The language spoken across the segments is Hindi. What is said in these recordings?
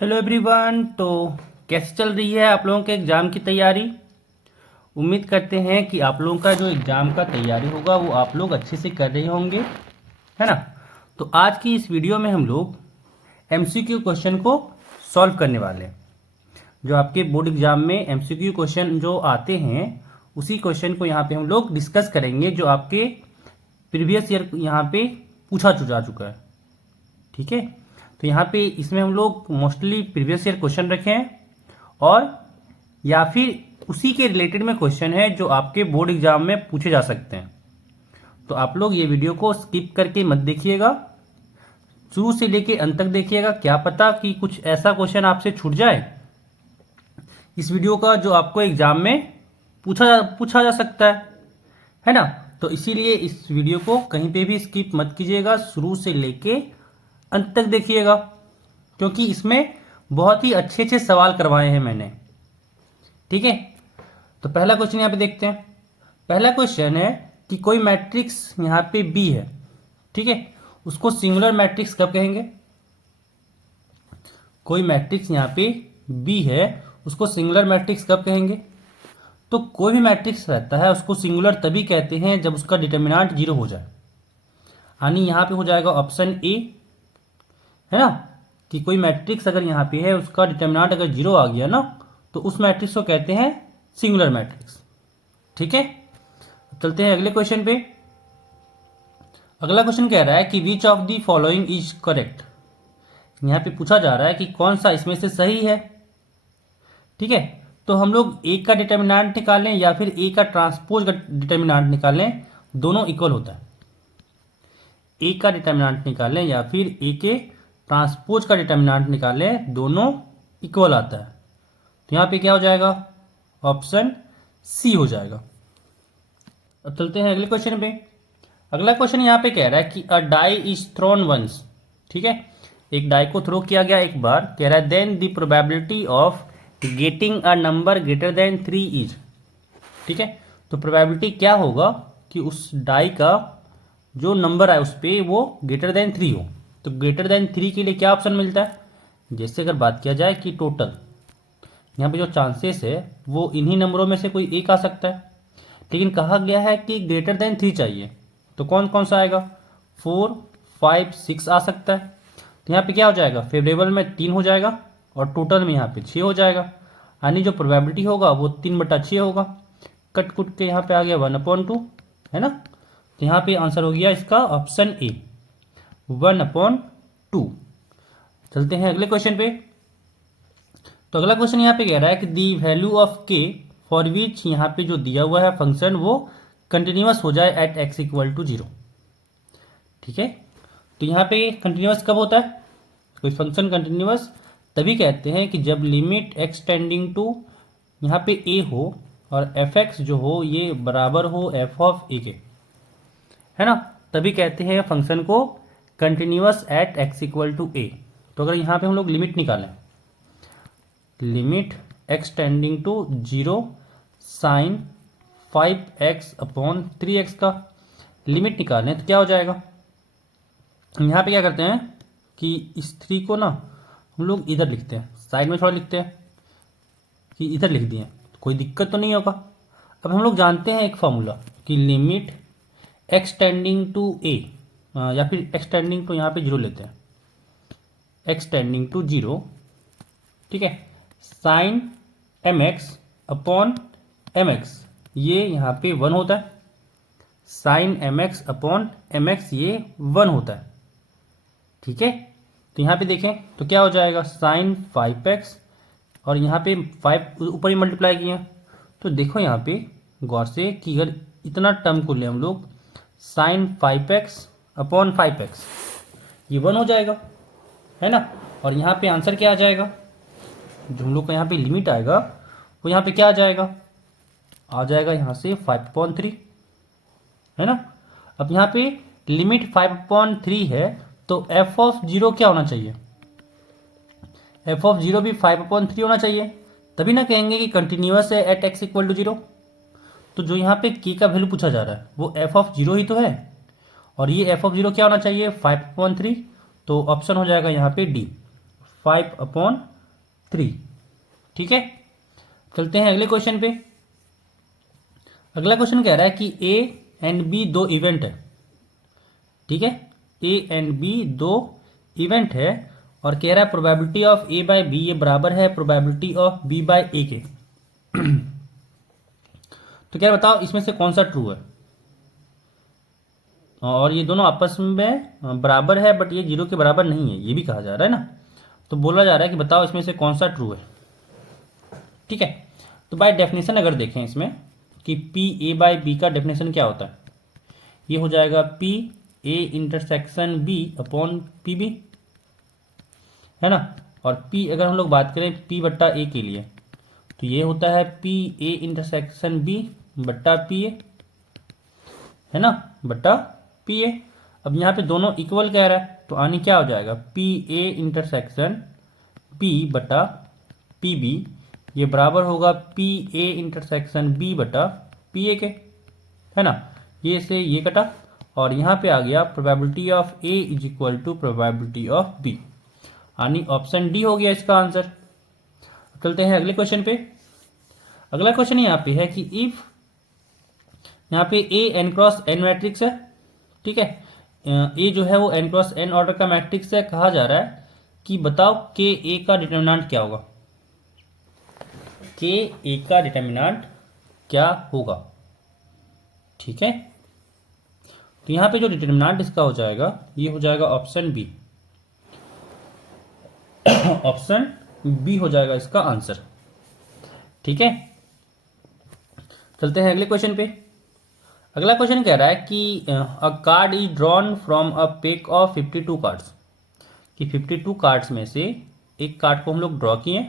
Hello everyone. तो कैसे चल रही है आप लोगों के एग्ज़ाम की तैयारी। उम्मीद करते हैं कि आप लोगों का जो एग्ज़ाम का तैयारी होगा वो आप लोग अच्छे से कर रहे होंगे, है ना। तो आज की इस वीडियो में हम लोग एमसीक्यू क्वेश्चन को सॉल्व करने वाले हैं। जो आपके बोर्ड एग्जाम में एमसीक्यू क्वेश्चन जो आते हैं उसी क्वेश्चन को यहाँ पे हम लोग डिस्कस करेंगे, जो आपके प्रीवियस ईयर यहाँ पे पूछा जा चुका है। ठीक है, तो यहाँ पे इसमें हम लोग मोस्टली प्रीवियस ईयर क्वेश्चन रखे हैं और या फिर उसी के रिलेटेड में क्वेश्चन है जो आपके बोर्ड एग्जाम में पूछे जा सकते हैं। तो आप लोग ये वीडियो को स्किप करके मत देखिएगा, शुरू से लेके अंत तक देखिएगा। क्या पता कि कुछ ऐसा क्वेश्चन आपसे छूट जाए इस वीडियो का जो आपको एग्जाम में पूछा जा सकता है ना। तो इसीलिए इस वीडियो को कहीं पे भी स्किप मत कीजिएगा, शुरू से लेके अंत तक देखिएगा, क्योंकि इसमें बहुत ही अच्छे अच्छे सवाल करवाए हैं मैंने। ठीक है, तो पहला क्वेश्चन यहाँ पे देखते हैं। पहला क्वेश्चन है कि कोई मैट्रिक्स यहाँ पे बी है, ठीक है, उसको सिंगुलर मैट्रिक्स कब कहेंगे। कोई मैट्रिक्स यहाँ पे बी है उसको सिंगुलर मैट्रिक्स कब कहेंगे। तो कोई भी मैट्रिक्स रहता है उसको सिंगुलर तभी कहते हैं जब उसका डिटर्मिनेंट जीरो हो जाए। यानी यहाँ पे हो जाएगा ऑप्शन ए, है ना, कि कोई मैट्रिक्स अगर यहाँ पे है उसका डिटर्मिनेंट अगर जीरो आ गया ना तो उस मैट्रिक्स को कहते हैं सिंगुलर मैट्रिक्स। ठीक है, चलते हैं अगले क्वेश्चन पे। अगला क्वेश्चन कह रहा है कि which of the following is correct. यहाँ पे पूछा जा रहा है कि कौन सा इसमें से सही है। ठीक है, तो हम लोग ए का डिटर्मिनेंट निकालें या फिर ए का ट्रांसपोज का डिटर्मिनेंट निकालें, दोनों इक्वल होता है। ए का डिटर्मिनेंट निकालें या फिर ए के ट्रांसपोज का डिटर्मिनेंट निकालें, दोनों इक्वल आता है। तो यहाँ पे क्या हो जाएगा, ऑप्शन सी हो जाएगा। अब चलते हैं अगले क्वेश्चन पे। अगला क्वेश्चन यहाँ पे कह रहा है कि अ डाई इज थ्रोन वंस। ठीक है, एक डाई को थ्रो किया गया एक बार, कह रहा है then the probability of getting a number greater than 3 is. ठीक है, तो प्रोबेबिलिटी क्या होगा कि उस डाई का जो नंबर है उस पर वो ग्रेटर देन 3 हो। तो ग्रेटर देन 3 के लिए क्या ऑप्शन मिलता है। जैसे अगर बात किया जाए कि टोटल यहाँ पे जो चांसेस है वो इन्हीं नंबरों में से कोई एक आ सकता है, लेकिन कहा गया है कि ग्रेटर देन 3 चाहिए। तो कौन कौन सा आएगा, 4, 5, 6 आ सकता है। तो यहाँ पे क्या हो जाएगा, फेवरेबल में 3 हो जाएगा और टोटल में यहाँ पे 6 हो जाएगा। यानी जो प्रोबेबिलिटी होगा वो 3/6 होगा। कट कुट के यहाँ पे आ गया 1/2, है ना। तो यहाँ पे आंसर हो गया इसका ऑप्शन ए, 1/2। चलते हैं अगले क्वेश्चन पे। तो अगला क्वेश्चन यहाँ पे कह रहा है कि दी वैल्यू ऑफ के फॉर विच यहाँ पे जो दिया हुआ है फंक्शन वो कंटिन्यूअस हो जाए एट एक्स इक्वल टू 0। ठीक है, तो यहाँ पे कंटिन्यूअस कब होता है, कोई फंक्शन कंटिन्यूअस तभी कहते हैं कि जब लिमिट एक्स टेंडिंग टू यहाँ पे ए हो और एफ एक्स जो हो ये बराबर हो एफ ऑफ ए के, है ना, तभी कहते हैं फंक्शन को continuous at X equal to A. तो अगर यहाँ पे हम लोग लिमिट निकालें, limit X tending to 0 sine 5x/3x का लिमिट निकालें तो क्या हो जाएगा। यहाँ पे क्या करते हैं कि इस 3 को ना हम लोग इधर लिखते हैं, साइड में थोड़ा लिखते हैं कि इधर लिख दिए, तो कोई दिक्कत तो नहीं होगा। अब हम लोग जानते हैं एक फॉर्मूला कि लिमिट एक्स टेंडिंग टू ए या फिर एक्स टेंडिंग टू यहाँ पे 0 लेते हैं, एक्स टेंडिंग टू 0, ठीक है, साइन mx/mx ये यहाँ पे 1 होता है, साइन mx/mx ये 1 होता है। ठीक है, तो यहाँ पे देखें तो क्या हो जाएगा, साइन 5x और यहाँ पे 5 ऊपर ही मल्टीप्लाई किए हैं। तो देखो यहाँ पे गौर से कि अगर इतना टर्म को ले हम लोग, साइन 5x/5x ये 1 हो जाएगा, है ना। और यहाँ पे आंसर क्या आ जाएगा, जो हम लोग का यहाँ पे लिमिट आएगा वो यहाँ पे क्या आ जाएगा यहाँ से 5/3, है ना। अब यहाँ पे लिमिट 5/3 है तो एफ ऑफ 0 क्या होना चाहिए, एफ ऑफ 0 भी 5/3 होना चाहिए, तभी ना कहेंगे कि कंटिन्यूअस है एट एक्स इक्वल टू 0। तो जो यहाँ पे के का वैल्यू पूछा जा रहा है वो एफ ऑफ 0 ही तो है, और ये एफ ऑफ 0 क्या होना चाहिए 5/3। तो ऑप्शन हो जाएगा यहाँ पे डी, 5/3। ठीक है, चलते हैं अगले क्वेश्चन पे। अगला क्वेश्चन कह रहा है कि ए एंड बी दो इवेंट है। ठीक है, ए एंड बी दो इवेंट है और कह रहा है probability of A by B ये बराबर है probability of B by A के। तो क्या बताओ इसमें से कौन सा ट्रू है। और ये दोनों आपस में बराबर है बट ये जीरो के बराबर नहीं है, ये भी कहा जा रहा है ना। तो बोला जा रहा है कि बताओ इसमें से कौन सा ट्रू है। ठीक है, तो बाय डेफिनेशन अगर देखें इसमें कि पी ए बाय बी का डेफिनेशन क्या होता है, ये हो जाएगा P A intersection B upon P B, है ना। और पी अगर हम लोग बात करें पी बट्टा ए के लिए तो ये होता है पी ए इंटरसेक्शन बी बट्टा पी ए, है ना, बट्टा पी ए। अब यहाँ पे दोनों इक्वल कह रहा है तो आनी क्या हो जाएगा पी ए इंटरसेक्शन बी बटा पी बी, ये बराबर होगा पी ए इंटरसेक्शन बी बटा पी ए के, है ना। ये से ये कटा और यहाँ पे आ गया probability of A is equal to probability of B, यानी ऑप्शन डी हो गया इसका आंसर। चलते हैं अगले क्वेश्चन पे। अगला क्वेश्चन यहाँ पे है कि इफ यहाँ पे A N cross N matrix है। ठीक है, ए जो है वो एन क्रॉस एन ऑर्डर का मैट्रिक्स है। कहा जा रहा है कि बताओ के ए का डिटर्मिनेंट क्या होगा। के ए का डिटर्मिनेंट क्या होगा। ठीक है, तो यहाँ पे जो डिटर्मिनेंट इसका हो जाएगा ये हो जाएगा ऑप्शन बी। ऑप्शन बी हो जाएगा इसका आंसर। ठीक है, चलते हैं अगले क्वेश्चन पे। अगला क्वेश्चन कह रहा है कि अ card is drawn from a pack of 52 cards, कि 52 कार्ड्स में से एक कार्ड को हम लोग ड्रॉ किए।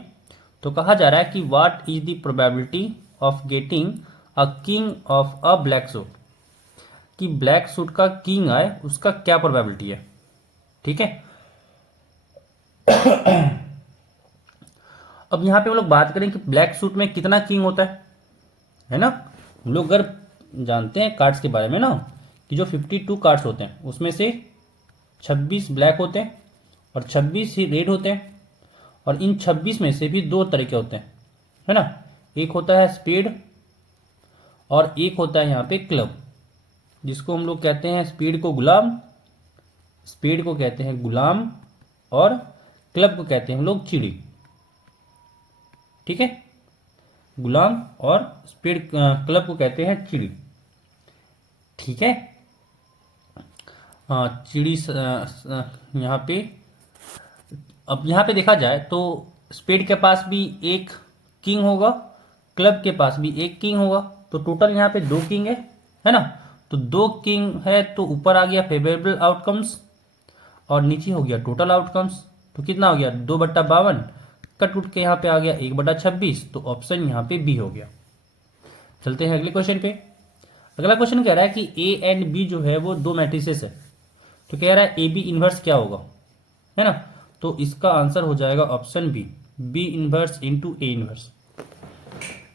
तो कहा जा रहा है कि what is the probability of getting a king of a black suit, कि ब्लैक सूट का किंग आए उसका क्या प्रोबेबिलिटी है। ठीक है, अब यहाँ पे हम लोग बात करें कि ब्लैक सूट में कितना किंग होता है ना। हम लोग अगर जानते हैं कार्ड्स के बारे में ना कि जो 52 कार्ड्स होते हैं उसमें से 26 ब्लैक होते हैं और 26 ही रेड होते हैं। और इन 26 में से भी दो तरह के होते हैं, है ना। एक होता है स्पेड और एक होता है यहाँ पे क्लब, जिसको हम लोग कहते हैं स्पेड को गुलाम, स्पेड को कहते हैं गुलाम और क्लब को कहते हैं हम लोग चिड़ी। ठीक है, गुलाम और स्पेड क्लब को कहते हैं चिड़ी। ठीक है, चिड़ी यहाँ पे। अब यहाँ पे देखा जाए तो स्पेड के पास भी एक किंग होगा, क्लब के पास भी एक किंग होगा, तो टोटल यहाँ पे दो किंग है ना। तो दो किंग है तो ऊपर आ गया फेवरेबल आउटकम्स और नीचे हो गया टोटल आउटकम्स। तो कितना हो गया 2/52, कट उठ के यहाँ पे आ गया 1/26, तो ऑप्शन यहाँ पे बी हो गया। चलते हैं अगले क्वेश्चन पे। अगला क्वेश्चन कह रहा है कि ए एंड बी जो है वो दो मैट्रिसेस है। तो कह रहा है ए बी इनवर्स क्या होगा, है ना। तो इसका आंसर हो जाएगा option B, B inverse into A inverse,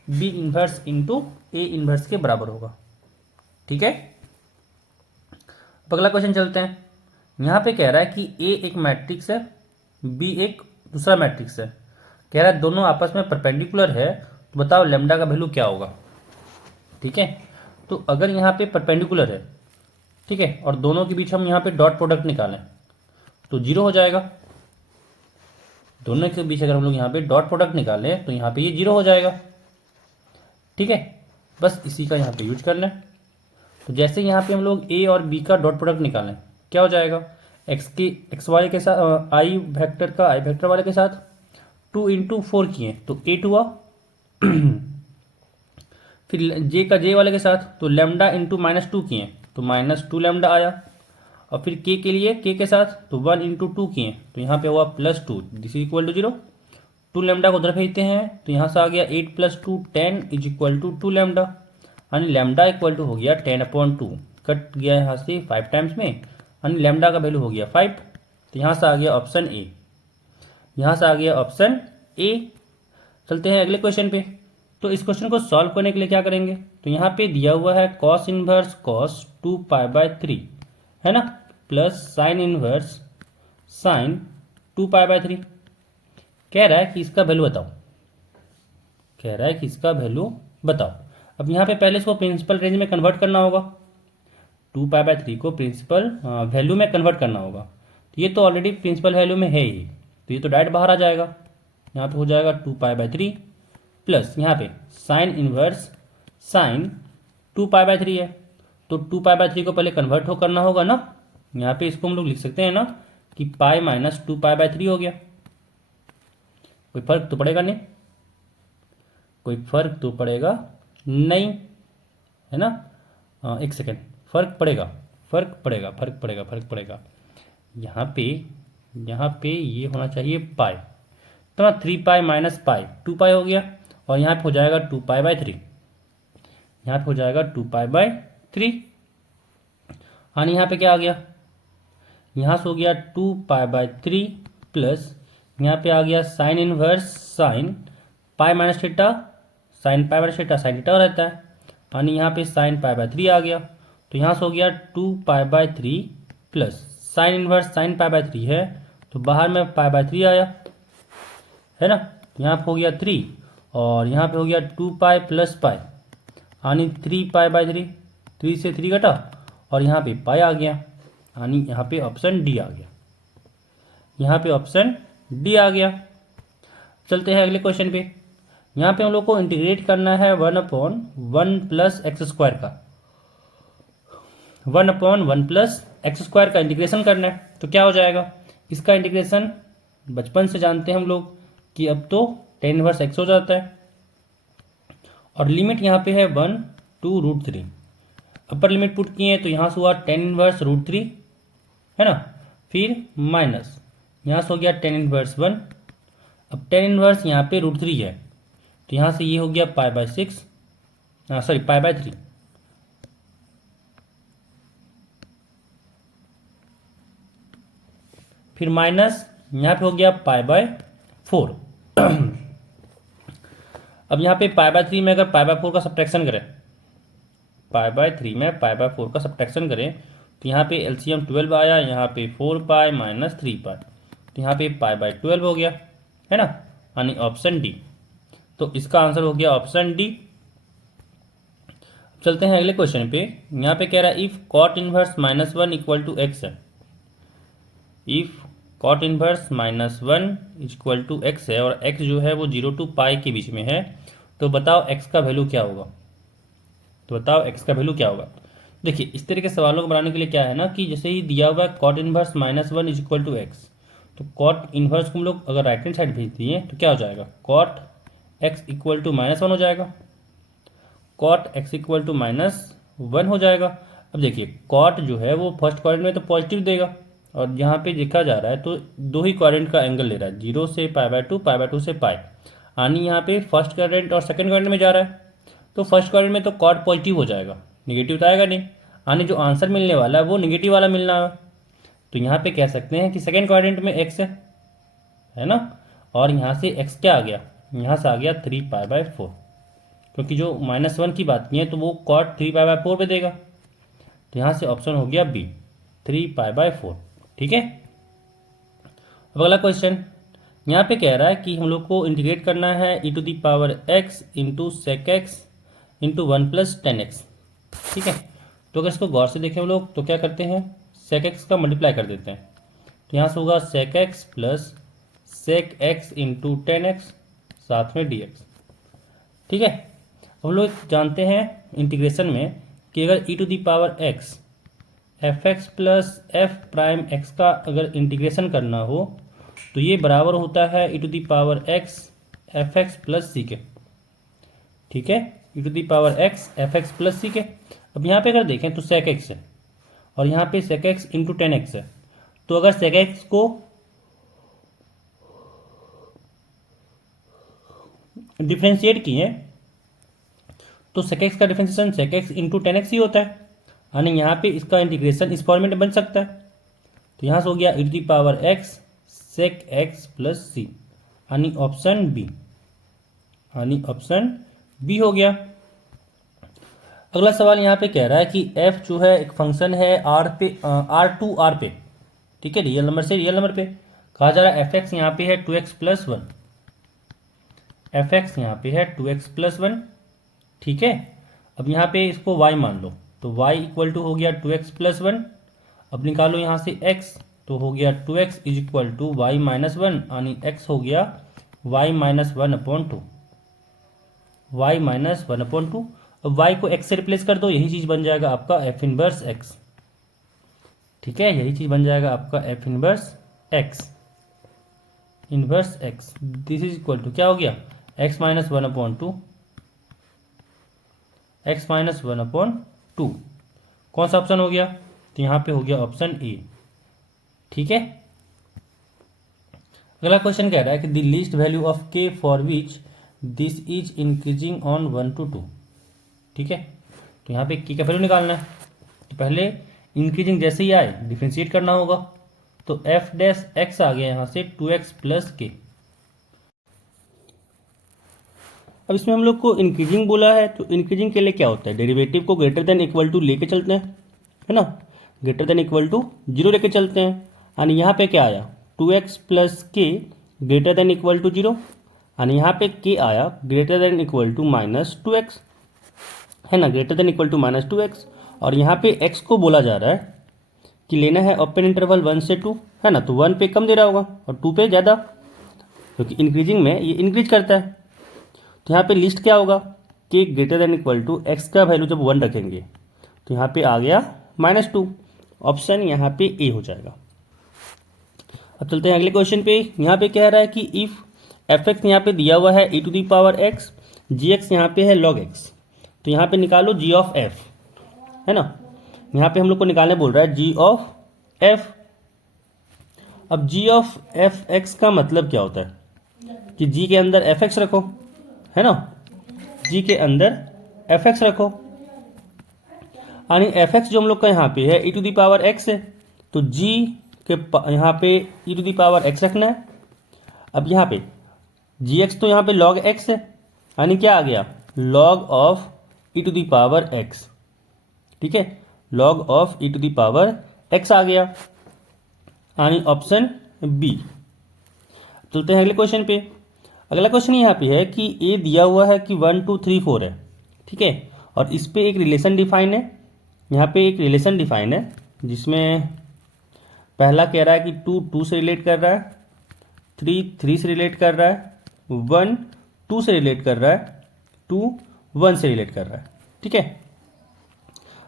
B inverse into A inverse के बराबर होगा। ठीक है, अगला क्वेश्चन चलते हैं। यहाँ पे कह रहा है कि ए एक मैट्रिक्स है, बी एक दूसरा मैट्रिक्स है। कह रहा है दोनों आपस में परपेंडिकुलर है, तो बताओ लेमडा का वैल्यू क्या होगा। ठीक है, तो अगर यहाँ पे परपेंडिकुलर है, ठीक है, और दोनों के बीच हम यहाँ पे डॉट प्रोडक्ट निकालें तो जीरो हो जाएगा। दोनों के बीच अगर हम लोग यहाँ पे डॉट प्रोडक्ट निकालें तो यहाँ पे ये जीरो हो जाएगा। ठीक है, बस इसी का यहाँ पे यूज कर लें। तो जैसे यहाँ पे हम लोग ए और बी का डॉट प्रोडक्ट निकालें क्या हो जाएगा, एक्स वाले के साथ आई वेक्टर का आई वेक्टर वाले के साथ 2 × 4 किए तो 8 हुआ। फिर जे का जे वाले के साथ तो लेमडा इंटू -2 किए तो -2 लेमडा आया। और फिर के लिए के के साथ तो 1 × 2 किए तो यहाँ पे हुआ +2, this is equal to 0। 2 lambda को उधर भेजते हैं तो यहाँ से आ गया 8 + 2 10 इज इक्वल टू 2 लेमडा, यानी लेमडा इक्वल टू हो गया 10/2। कट गया यहाँ से 5 टाइम्स में, यानी लेमडा का वैल्यू हो गया 5। तो यहाँ से आ गया ऑप्शन ए, यहाँ से आ गया ऑप्शन ए। चलते हैं अगले क्वेश्चन पे। तो इस क्वेश्चन को सॉल्व करने के लिए क्या करेंगे, तो यहाँ पे दिया हुआ है cos इनवर्स cos 2π/3, है ना, प्लस साइन इनवर्स साइन 2π/3। कह रहा है कि इसका वैल्यू बताओ, कह रहा है कि इसका वैल्यू बताओ। अब यहाँ पे पहले इसको प्रिंसिपल रेंज में कन्वर्ट करना होगा, 2π/3 को प्रिंसिपल वैल्यू में कन्वर्ट करना होगा। तो ये तो ऑलरेडी प्रिंसिपल वैल्यू में है ही, तो ये तो डायरेक्ट बाहर आ जाएगा। यहाँ पे हो जाएगा 2π/3 प्लस यहाँ पे साइन इनवर्स साइन 2π/3 है, तो 2π/3 को पहले कन्वर्ट हो करना होगा ना। यहाँ पे इसको हम लोग लिख सकते हैं ना कि पाई माइनस 2π/3 हो गया। कोई फर्क तो पड़ेगा नहीं, कोई फर्क तो पड़ेगा नहीं, है ना। एक सेकेंड, फर्क पड़ेगा, फर्क पड़ेगा, फर्क पड़ेगा, फर्क पड़ेगा। यहाँ पे ये होना चाहिए पाई, तो 3π माइनस पाई 2π हो गया, और यहाँ पे हो जाएगा 2π/3, यहाँ पे हो जाएगा 2π/3। यानी यहाँ पे क्या आ गया, यहाँ से हो गया 2π/3 प्लस यहाँ पे आ गया sine inverse sine pi minus theta, sine pi minus theta sine theta रहता है, यानी यहाँ पे साइन π/3 आ गया। तो यहाँ से हो गया 2π/3 प्लस साइन इनवर्स साइन π/3 है, तो बाहर में π/3 आया, है ना। तो यहाँ पे हो गया 3 और यहाँ पे हो गया 2π प्लस पाई, यानी 3π/3, 3 से 3 घटा और यहाँ पे पाई आ गया, यानी यहाँ पे ऑप्शन डी आ गया, यहाँ पे ऑप्शन डी आ गया। चलते हैं अगले क्वेश्चन पे। यहाँ पे हम लोग को इंटीग्रेट करना है 1/1 प्लस एक्स स्क्वायर का, 1/1 प्लस एक्स स्क्वायर का इंटीग्रेशन करना है। तो क्या हो जाएगा, इसका इंटीग्रेशन बचपन से जानते हैं हम लोग कि अब तो tan इनवर्स x हो जाता है, और लिमिट यहाँ पे है 1 to √3। अपर लिमिट पुट किए तो यहाँ से हुआ tan इनवर्स √3, है ना, फिर माइनस यहाँ से हो गया tan इनवर्स 1। अब tan इनवर्स यहाँ पे √3 है, तो यहाँ से ये हो गया π/6, सॉरी π/3, फिर माइनस यहाँ पे हो गया π/4। अब यहाँ पे π/3 में अगर π/4 का सब्ट्रैक्शन करें, π/3 में π/4 का सब्ट्रैक्शन करें तो यहाँ पे एलसीएम 12 आया, यहाँ पे 4π माइनस 3π, तो यहाँ पे π/12 हो गया, है ना, यानी ऑप्शन डी। तो इसका आंसर हो गया ऑप्शन डी। चलते हैं अगले क्वेश्चन पे। यहाँ पे कह रहा है if cot inverse -1 equal to X है, if cot inverse -1 equal to X है और x जो है वो 0 to पाई के बीच में है, तो बताओ x का वैल्यू क्या होगा, तो बताओ x का वैल्यू क्या होगा। देखिए इस तरह के सवालों को बनाने के लिए क्या है ना कि जैसे ही दिया हुआ है cot inverse -1 equal to x, तो कॉट इनवर्स को हम लोग अगर राइट हैंड साइड भेज दिए तो क्या हो जाएगा, कॉट x इक्वल टू -1 हो जाएगा, कॉट x इक्वल टू -1 हो जाएगा। अब देखिए कॉट जो है वो फर्स्ट क्वाड्रेंट में तो पॉजिटिव देगा, और यहाँ पे देखा जा रहा है तो दो ही क्वाड्रेंट का एंगल ले रहा है, 0 से π/2, π/2 से पाई, यानी यहाँ पे फर्स्ट क्वाड्रेंट और सेकंड क्वाड्रेंट में जा रहा है, तो फर्स्ट क्वाड्रेंट में तो कॉट पॉजिटिव हो जाएगा, निगेटिव तो आएगा नहीं, यानी जो आंसर मिलने वाला है वो निगेटिव वाला मिलना है। तो यहाँ पे कह सकते हैं कि सेकंड क्वाड्रेंट में x है ना, और यहाँ से x क्या आ गया, यहाँ से आ गया 3π/4, क्योंकि जो -1 की बात की है तो वो कॉट 3π/4 पे देगा, तो यहाँ से ऑप्शन हो गया बी 3π/4। ठीक है। अब अगला क्वेश्चन यहाँ पे कह रहा है कि हम लोग को इंटीग्रेट करना है e⁻x into sec x into 1 plus 10x। ठीक है, तो अगर इसको गौर से देखें हम लोग तो क्या करते हैं, सेक एक्स का मल्टीप्लाई कर देते हैं, तो यहाँ से होगा sec x plus sec x into 10x साथ में dx। ठीक है, हम लोग जानते हैं इंटीग्रेशन में कि अगर e⁻x fx plus F prime x का अगर इंटीग्रेशन करना हो तो ये बराबर होता है e⁻x fx प्लस सी के। ठीक है, e⁻x fx प्लस सी के। अब यहाँ पे अगर देखें तो सेक एक्स है और यहाँ पे सेक एक्स इंटू 10x है, तो अगर सेक एक्स को डिफ्रेंशिएट किए तो सेक एक्स का differentiation sec x into 10x ही होता है, यानी यहाँ पे इसका इंटीग्रेशन इस फॉर्मेट में बन सकता है। तो यहाँ से हो गया e⁻x सेक एक्स प्लस सी, यानी ऑप्शन बी, यानी ऑप्शन बी हो गया। अगला सवाल यहाँ पे कह रहा है कि f जो है एक फंक्शन है R पे, ठीक है, रियल नंबर से रियल नंबर पे। कहा जा रहा है fx यहाँ पे है 2x प्लस 1, एफ एक्स यहाँ पे है 2x+1, ठीक है। अब यहाँ पे इसको y मान लो, तो y इक्वल टू हो गया 2x+1। अब निकालो यहाँ से x, तो हो गया 2x is equal to y minus 1, यानी x हो गया y माइनस 1/2, y माइनस 1/2। अब y को x से रिप्लेस कर दो, यही चीज़ बन जाएगा आपका f इनवर्स x, ठीक है, यही चीज़ बन जाएगा आपका f inverse x, inverse x। This is equal to क्या हो गया, x माइनस 1/2, x माइनस 1/2। कौन सा ऑप्शन हो गया, तो यहाँ पे हो गया ऑप्शन ए, ठीक है। अगला क्वेश्चन कह रहा है कि the least value of k for which this is increasing on 1 to 2, ठीक है। तो यहाँ पे k का वैल्यू निकालना है, तो पहले इंक्रीजिंग जैसे ही आए डिफ्रेंशिएट करना होगा, तो f डैश x आ गया यहाँ से 2x प्लस k। अब इसमें हम लोग को इंक्रीजिंग बोला है, तो इंक्रीजिंग के लिए क्या होता है, डेरिवेटिव को ग्रेटर देन इक्वल टू लेके चलते हैं, है ना, ग्रेटर देन इक्वल टू 0 लेके चलते हैं। यानी यहाँ पे क्या आया 2x प्लस के ग्रेटर देन इक्वल टू 0, यानी यहाँ पे k आया greater than equal to -2x, है ना, greater than equal to -2x। और यहाँ पे x को बोला जा रहा है कि लेना है ओपन इंटरवल 1 से 2, है ना, तो 1 पे कम दे रहा होगा और 2 पे ज़्यादा, क्योंकि इंक्रीजिंग में ये इंक्रीज करता है। तो यहाँ पे लिस्ट क्या होगा, k greater than equal to x का वैल्यू जब 1 रखेंगे तो यहाँ पे आ गया -2, ऑप्शन यहाँ पे ए हो जाएगा। अब चलते हैं अगले क्वेश्चन पे। यहाँ पे कह रहा है कि इफ़ एफ एक्स यहाँ पे दिया हुआ है e⁻x, जी एक्स यहाँ पे है log x, तो यहाँ पे निकालो g ऑफ f, है ना, यहाँ पे हम लोग को निकालने बोल रहा है g ऑफ f। अब g ऑफ एफ एक्स का मतलब क्या होता है कि g के अंदर एफ एक्स रखो, है ना, g के अंदर एफ एक्स रखो, यानी एफ एक्स जो हम लोग का यहाँ पे है e⁻x है, तो g के यहाँ पे e⁻x रखना है। अब यहाँ पे gx तो यहाँ पे log x है, यानी क्या आ गया log ऑफ e⁻x, ठीक है, log ऑफ e⁻x आ गया, यानी ऑप्शन बी। चलते हैं अगले क्वेश्चन पे। अगला क्वेश्चन यहाँ पे है कि a दिया हुआ है कि 1 2 3 4 है, ठीक है, और इस पे एक रिलेशन डिफाइन है। यहाँ पे एक रिलेशन डिफाइन है जिसमें पहला कह रहा है कि 2 2 से रिलेट कर रहा है, 3 3 से रिलेट कर रहा है, 1 2 से रिलेट कर रहा है, 2 1 से रिलेट कर रहा है, ठीक है।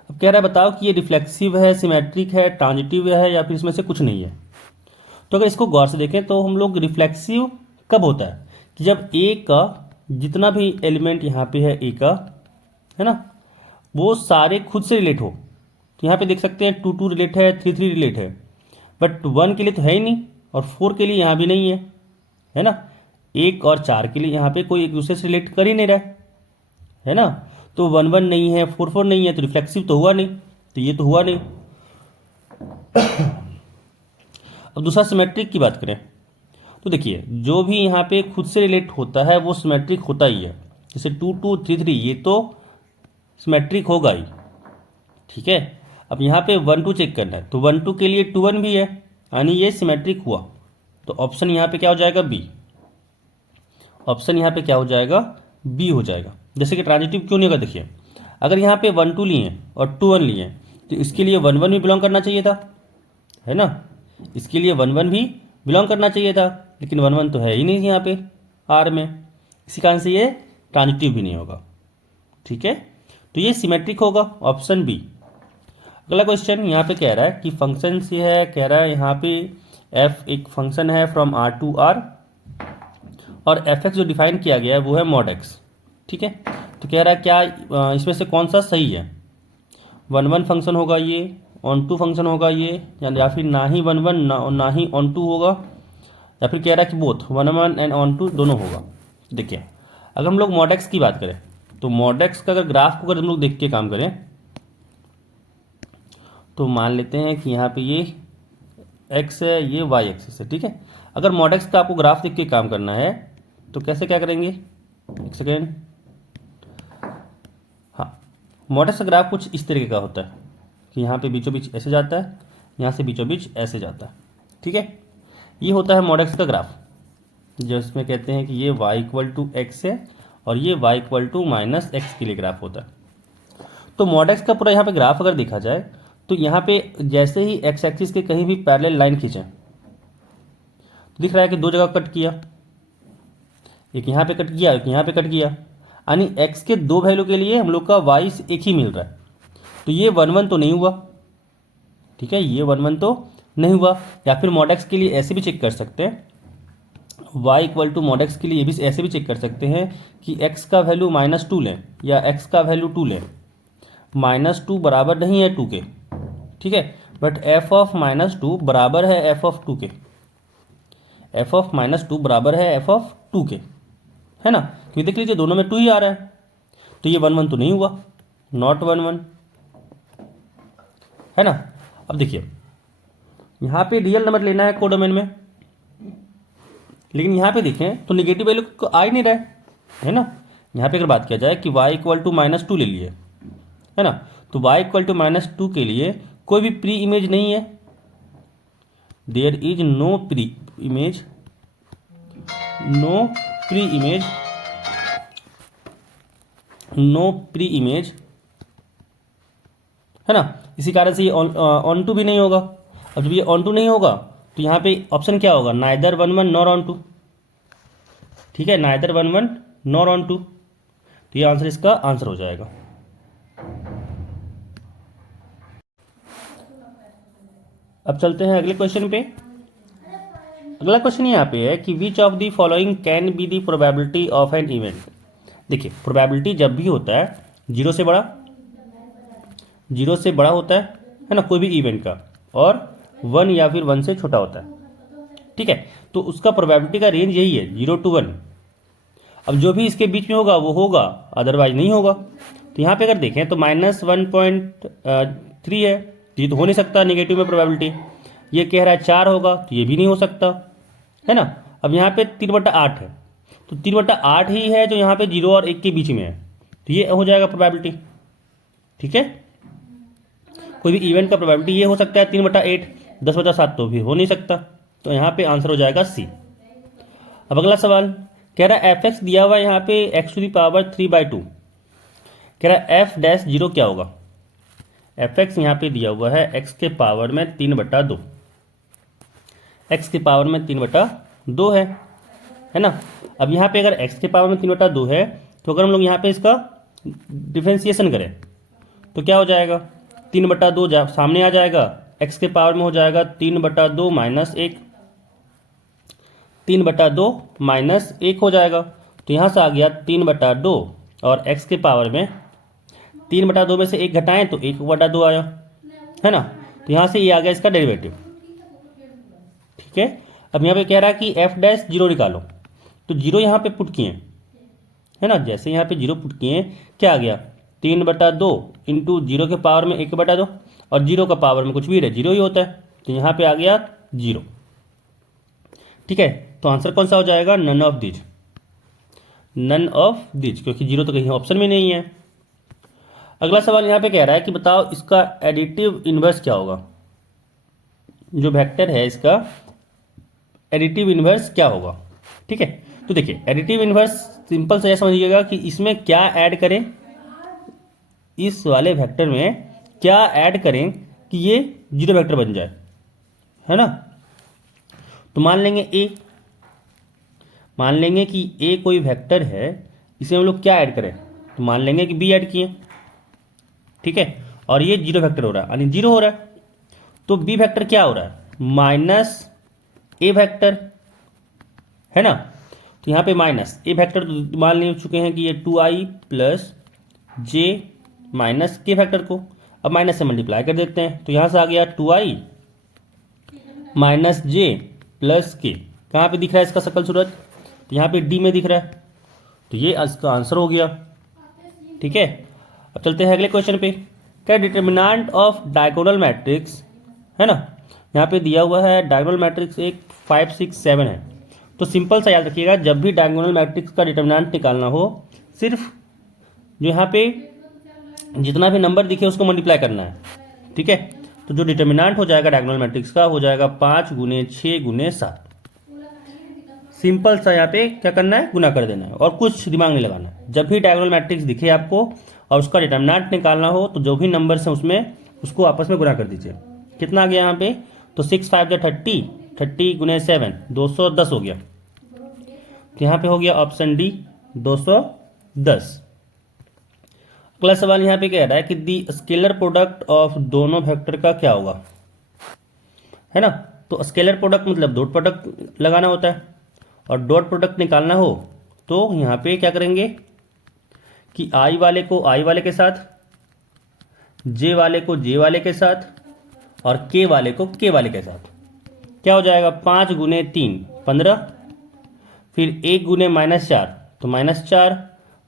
अब कह रहा है बताओ कि ये रिफ्लेक्सिव है, सिमेट्रिक है, ट्रांजिटिव है, या फिर इसमें से कुछ नहीं है। तो अगर इसको गौर से देखें तो हम लोग रिफ्लेक्सिव कब होता है कि जब ए का जितना भी एलिमेंट यहाँ पे है ए का, है ना, वो सारे खुद से रिलेट हो। तो यहाँ पे देख सकते हैं 2 2 रिलेट है, 3 3 रिलेट है, बट 1 के लिए तो है ही नहीं और 4 के लिए यहाँ भी नहीं है ना, 1 और 4 के लिए यहाँ पे कोई एक दूसरे से रिलेट कर ही नहीं रहा है ना, तो 1 1 नहीं है, 4 4 नहीं है, तो रिफ्लेक्सिव तो हुआ नहीं, तो ये तो हुआ नहीं। अब दूसरा सिमेट्रिक की बात करें तो देखिए जो भी यहाँ पे खुद से रिलेट होता है वो सिमेट्रिक होता ही है, जैसे 2 2 3 3 ये तो सिमेट्रिक होगा ही, ठीक है। अब यहाँ पे 1 2 चेक करना है, तो 1 2 के लिए 2 1 भी है, यानी ये सिमेट्रिक हुआ, तो ऑप्शन यहाँ पे क्या हो जाएगा बी, ऑप्शन यहाँ पे क्या हो जाएगा बी हो जाएगा। जैसे कि ट्रांजिटिव क्यों नहीं होगा, देखिए अगर यहाँ पे 1 2 लिए और 2 1 लिए तो इसके लिए 1 1 भी बिलोंग करना चाहिए था, है ना, इसके लिए 1 1 भी बिलोंग करना चाहिए था, लेकिन 1 1 तो है ही नहीं यहाँ पे आर में, इसी कारण से ये ट्रांजिटिव भी नहीं होगा, ठीक है। तो ये सिमेट्रिक होगा, ऑप्शन बी। अगला क्वेश्चन यहाँ पे कह रहा है कि फंक्शन से है, कह रहा है यहाँ पे f एक फंक्शन है फ्रॉम r टू r और एफ एक्स जो डिफाइन किया गया है वो है mod x, ठीक है। तो कह रहा है क्या इसमें से कौन सा सही है, 1 1 फंक्शन होगा ये, ऑन टू फंक्शन होगा ये, या फिर ना ही 1 1 ना ही ऑन टू होगा, या फिर कह रहा है कि बोथ 1 1 एंड ऑन टू दोनों होगा। देखिए अगर हम लोग mod x की बात करें तो mod x का अगर ग्राफ को अगर हम लोग देख के काम करें तो मान लेते हैं कि यहाँ पे ये x है, ये y एक्सिस है, ठीक है। अगर mod x का आपको ग्राफ देख के काम करना है तो कैसे क्या करेंगे, एक सेकेंड, हाँ, mod x का ग्राफ कुछ इस तरीके का होता है कि यहाँ पे बीचों बीच ऐसे जाता है, यहाँ से बीचों बीच ऐसे जाता है, ठीक है, ये होता है mod x का ग्राफ। जिसमें कहते हैं कि ये y इक्वल टू एक्स है और ये y equal to minus x के लिए ग्राफ होता है। तो मॉड एक्स का पूरा यहाँ पे ग्राफ अगर देखा जाए तो यहाँ पे जैसे ही एक्स एक्सिस के कहीं भी पैरेलल लाइन खींचें तो दिख रहा है कि दो जगह कट किया, एक यहाँ पे कट किया, एक यहाँ पे कट किया, यानी एक्स के दो वैल्यू के लिए हम लोग का वाई एक ही मिल रहा है। तो ये 1 1 तो नहीं हुआ, ठीक है, ये 1 1 तो नहीं हुआ। या फिर मॉड एक्स के लिए ऐसे भी चेक कर सकते हैं, y equal to mod x के लिए ये भी ऐसे भी चेक कर सकते हैं कि x का वैल्यू -2 लें या x का वैल्यू 2 लें, -2 बराबर नहीं है 2 के, ठीक है, बट f ऑफ -2 बराबर है f ऑफ 2 के, f ऑफ -2 बराबर है f ऑफ 2 के, है ना। तो देख लीजिए दोनों में 2 ही आ रहा है, तो ये 1 1 तो नहीं हुआ, नॉट 1 1, है ना। अब देखिए यहाँ पे रियल नंबर लेना है कोडोमेन में, लेकिन यहाँ पे देखें तो निगेटिव वैल्यू आ ही नहीं रहा है ना। यहाँ पे अगर बात किया जाए कि y इक्वल टू -2 ले लिए, है ना, तो y इक्वल टू -2 के लिए कोई भी प्री इमेज नहीं है, there is no pre image, no pre image, no pre image, है ना। इसी कारण से ये ऑन टू भी नहीं होगा। अब जब ये ऑन टू नहीं होगा तो यहाँ पे ऑप्शन क्या होगा, नाइदर 1 1 नॉर ऑन टू, ठीक है, नाइदर 1 1 नॉर ऑन टू, तो ये आंसर इसका आंसर हो जाएगा। अब चलते हैं अगले क्वेश्चन पे। अगला क्वेश्चन यहाँ पे है कि which of the following can be the probability of an event. देखिए प्रोबेबिलिटी जब भी होता है जीरो से बड़ा होता है ना, कोई भी इवेंट का, और 1 या फिर 1 से छोटा होता है, ठीक है, तो उसका प्रोबेबिलिटी का रेंज यही है 0 to 1। अब जो भी इसके बीच में होगा वो होगा, अदरवाइज नहीं होगा। तो यहाँ पे अगर देखें तो -1.3 है, तो ये तो हो नहीं सकता नेगेटिव में प्रोबेबिलिटी। ये कह रहा है 4 होगा, तो ये भी नहीं हो सकता, है ना। अब यहाँ पे 3/8 है, तो 3/8 ही है जो यहाँ पे 0 और 1 के बीच में है, तो ये हो जाएगा प्रोबेबिलिटी, ठीक है। कोई भी इवेंट का प्रोबेबिलिटी ये हो सकता है 3/8, 10/7 तो भी हो नहीं सकता, तो यहाँ पे आंसर हो जाएगा सी। अब अगला सवाल कह रहा है f(x) दिया हुआ है यहाँ पे x⁴ 3/2, कह रहा है f'0 क्या होगा। f(x) यहाँ पे दिया हुआ है x के पावर में 3/2, x के पावर में 3/2 है ना। अब यहाँ पे अगर x के पावर में 3/2 है तो अगर हम लोग यहाँ पे इसका डिफ्रेंसिएशन करें तो क्या हो जाएगा, 3/2 सामने आ जाएगा, x के पावर में हो जाएगा 3/2 - 1, 3/2 - 1 हो जाएगा। तो यहाँ से आ गया 3/2 और x के पावर में 3/2 में से 1 घटाएं तो 1/2 आया, है ना। तो यहाँ से ये आ गया इसका डेरिवेटिव, ठीक है। अब यहाँ पे कह रहा है कि f'0 निकालो, तो 0 यहाँ पे पुट किए, है ना, जैसे यहाँ पे 0 पुट किए क्या आ गया 3/2 इंटू 0 के पावर में 1/2, और 0 का पावर में कुछ भी रहे 0 ही होता है, तो यहाँ पे आ गया 0, ठीक है। तो आंसर कौन सा हो जाएगा, none of these, none of these, क्योंकि 0 तो कहीं ऑप्शन में नहीं है। अगला सवाल यहाँ पे कह रहा है कि बताओ इसका एडिटिव इनवर्स क्या होगा, जो वेक्टर है इसका एडिटिव इनवर्स क्या होगा, ठीक है। तो देखिए एडिटिव इनवर्स सिंपल से समझिएगा कि इसमें क्या ऐड करें, इस वाले वेक्टर में क्या ऐड करें कि ये 0 वेक्टर बन जाए, है ना। तो मान लेंगे कि a कोई वेक्टर है, इसे हम लोग क्या ऐड करें, तो मान लेंगे कि b ऐड किए, ठीक है, और ये 0 वेक्टर हो रहा है, यानी 0 हो रहा है, तो b वेक्टर क्या हो रहा है, -a वेक्टर, है ना। तो यहाँ पे -a वेक्टर तो मान ले चुके हैं कि ये 2i + j - k वेक्टर को अब माइनस से मल्टीप्लाई कर देते हैं, तो यहाँ से आ गया 2i - j + k, कहाँ पे दिख रहा है इसका शकल सूरत, तो यहाँ पे d में दिख रहा है, तो ये इसका आंसर हो गया, ठीक है। अब चलते हैं अगले क्वेश्चन पे। क्या डिटर्मिनेंट ऑफ डायगोनल मैट्रिक्स, है ना, यहाँ पे दिया हुआ है डायगोनल मैट्रिक्स एक 5 6 7 है। तो सिंपल सा याद रखिएगा, जब भी डायगोनल मैट्रिक्स का डिटर्मिनेंट निकालना हो, सिर्फ जो यहाँ पे जितना भी नंबर दिखे उसको मल्टीप्लाई करना है, ठीक है। तो जो डिटर्मिनेंट हो जाएगा डायगोनल मैट्रिक्स का हो जाएगा 5 × 6 × 7, सिंपल सा यहाँ पे क्या करना है, गुना कर देना है और कुछ दिमाग नहीं लगाना है। जब भी डायगोनल मैट्रिक्स दिखे आपको और उसका डिटर्मिनेंट निकालना हो तो जो भी नंबर्स हैं उसमें उसको आपस में गुना कर दीजिए। कितना आ गया यहाँ पे, तो 6 5 जा 30, 30 गुने 7 210 हो गया। तो यहाँ पे हो गया ऑप्शन डी 210। अगला सवाल यहाँ पे कह रहा है कि दी स्केलर प्रोडक्ट ऑफ दोनों वेक्टर का क्या होगा, है ना। तो स्केलर प्रोडक्ट मतलब डॉट प्रोडक्ट लगाना होता है और डॉट प्रोडक्ट निकालना हो तो यहाँ पे क्या करेंगे कि आई वाले को आई वाले के साथ, जे वाले को जे वाले के साथ और के वाले को के वाले के साथ। क्या हो जाएगा, 5 गुने 3 15, फिर 1 गुने -4 तो -4,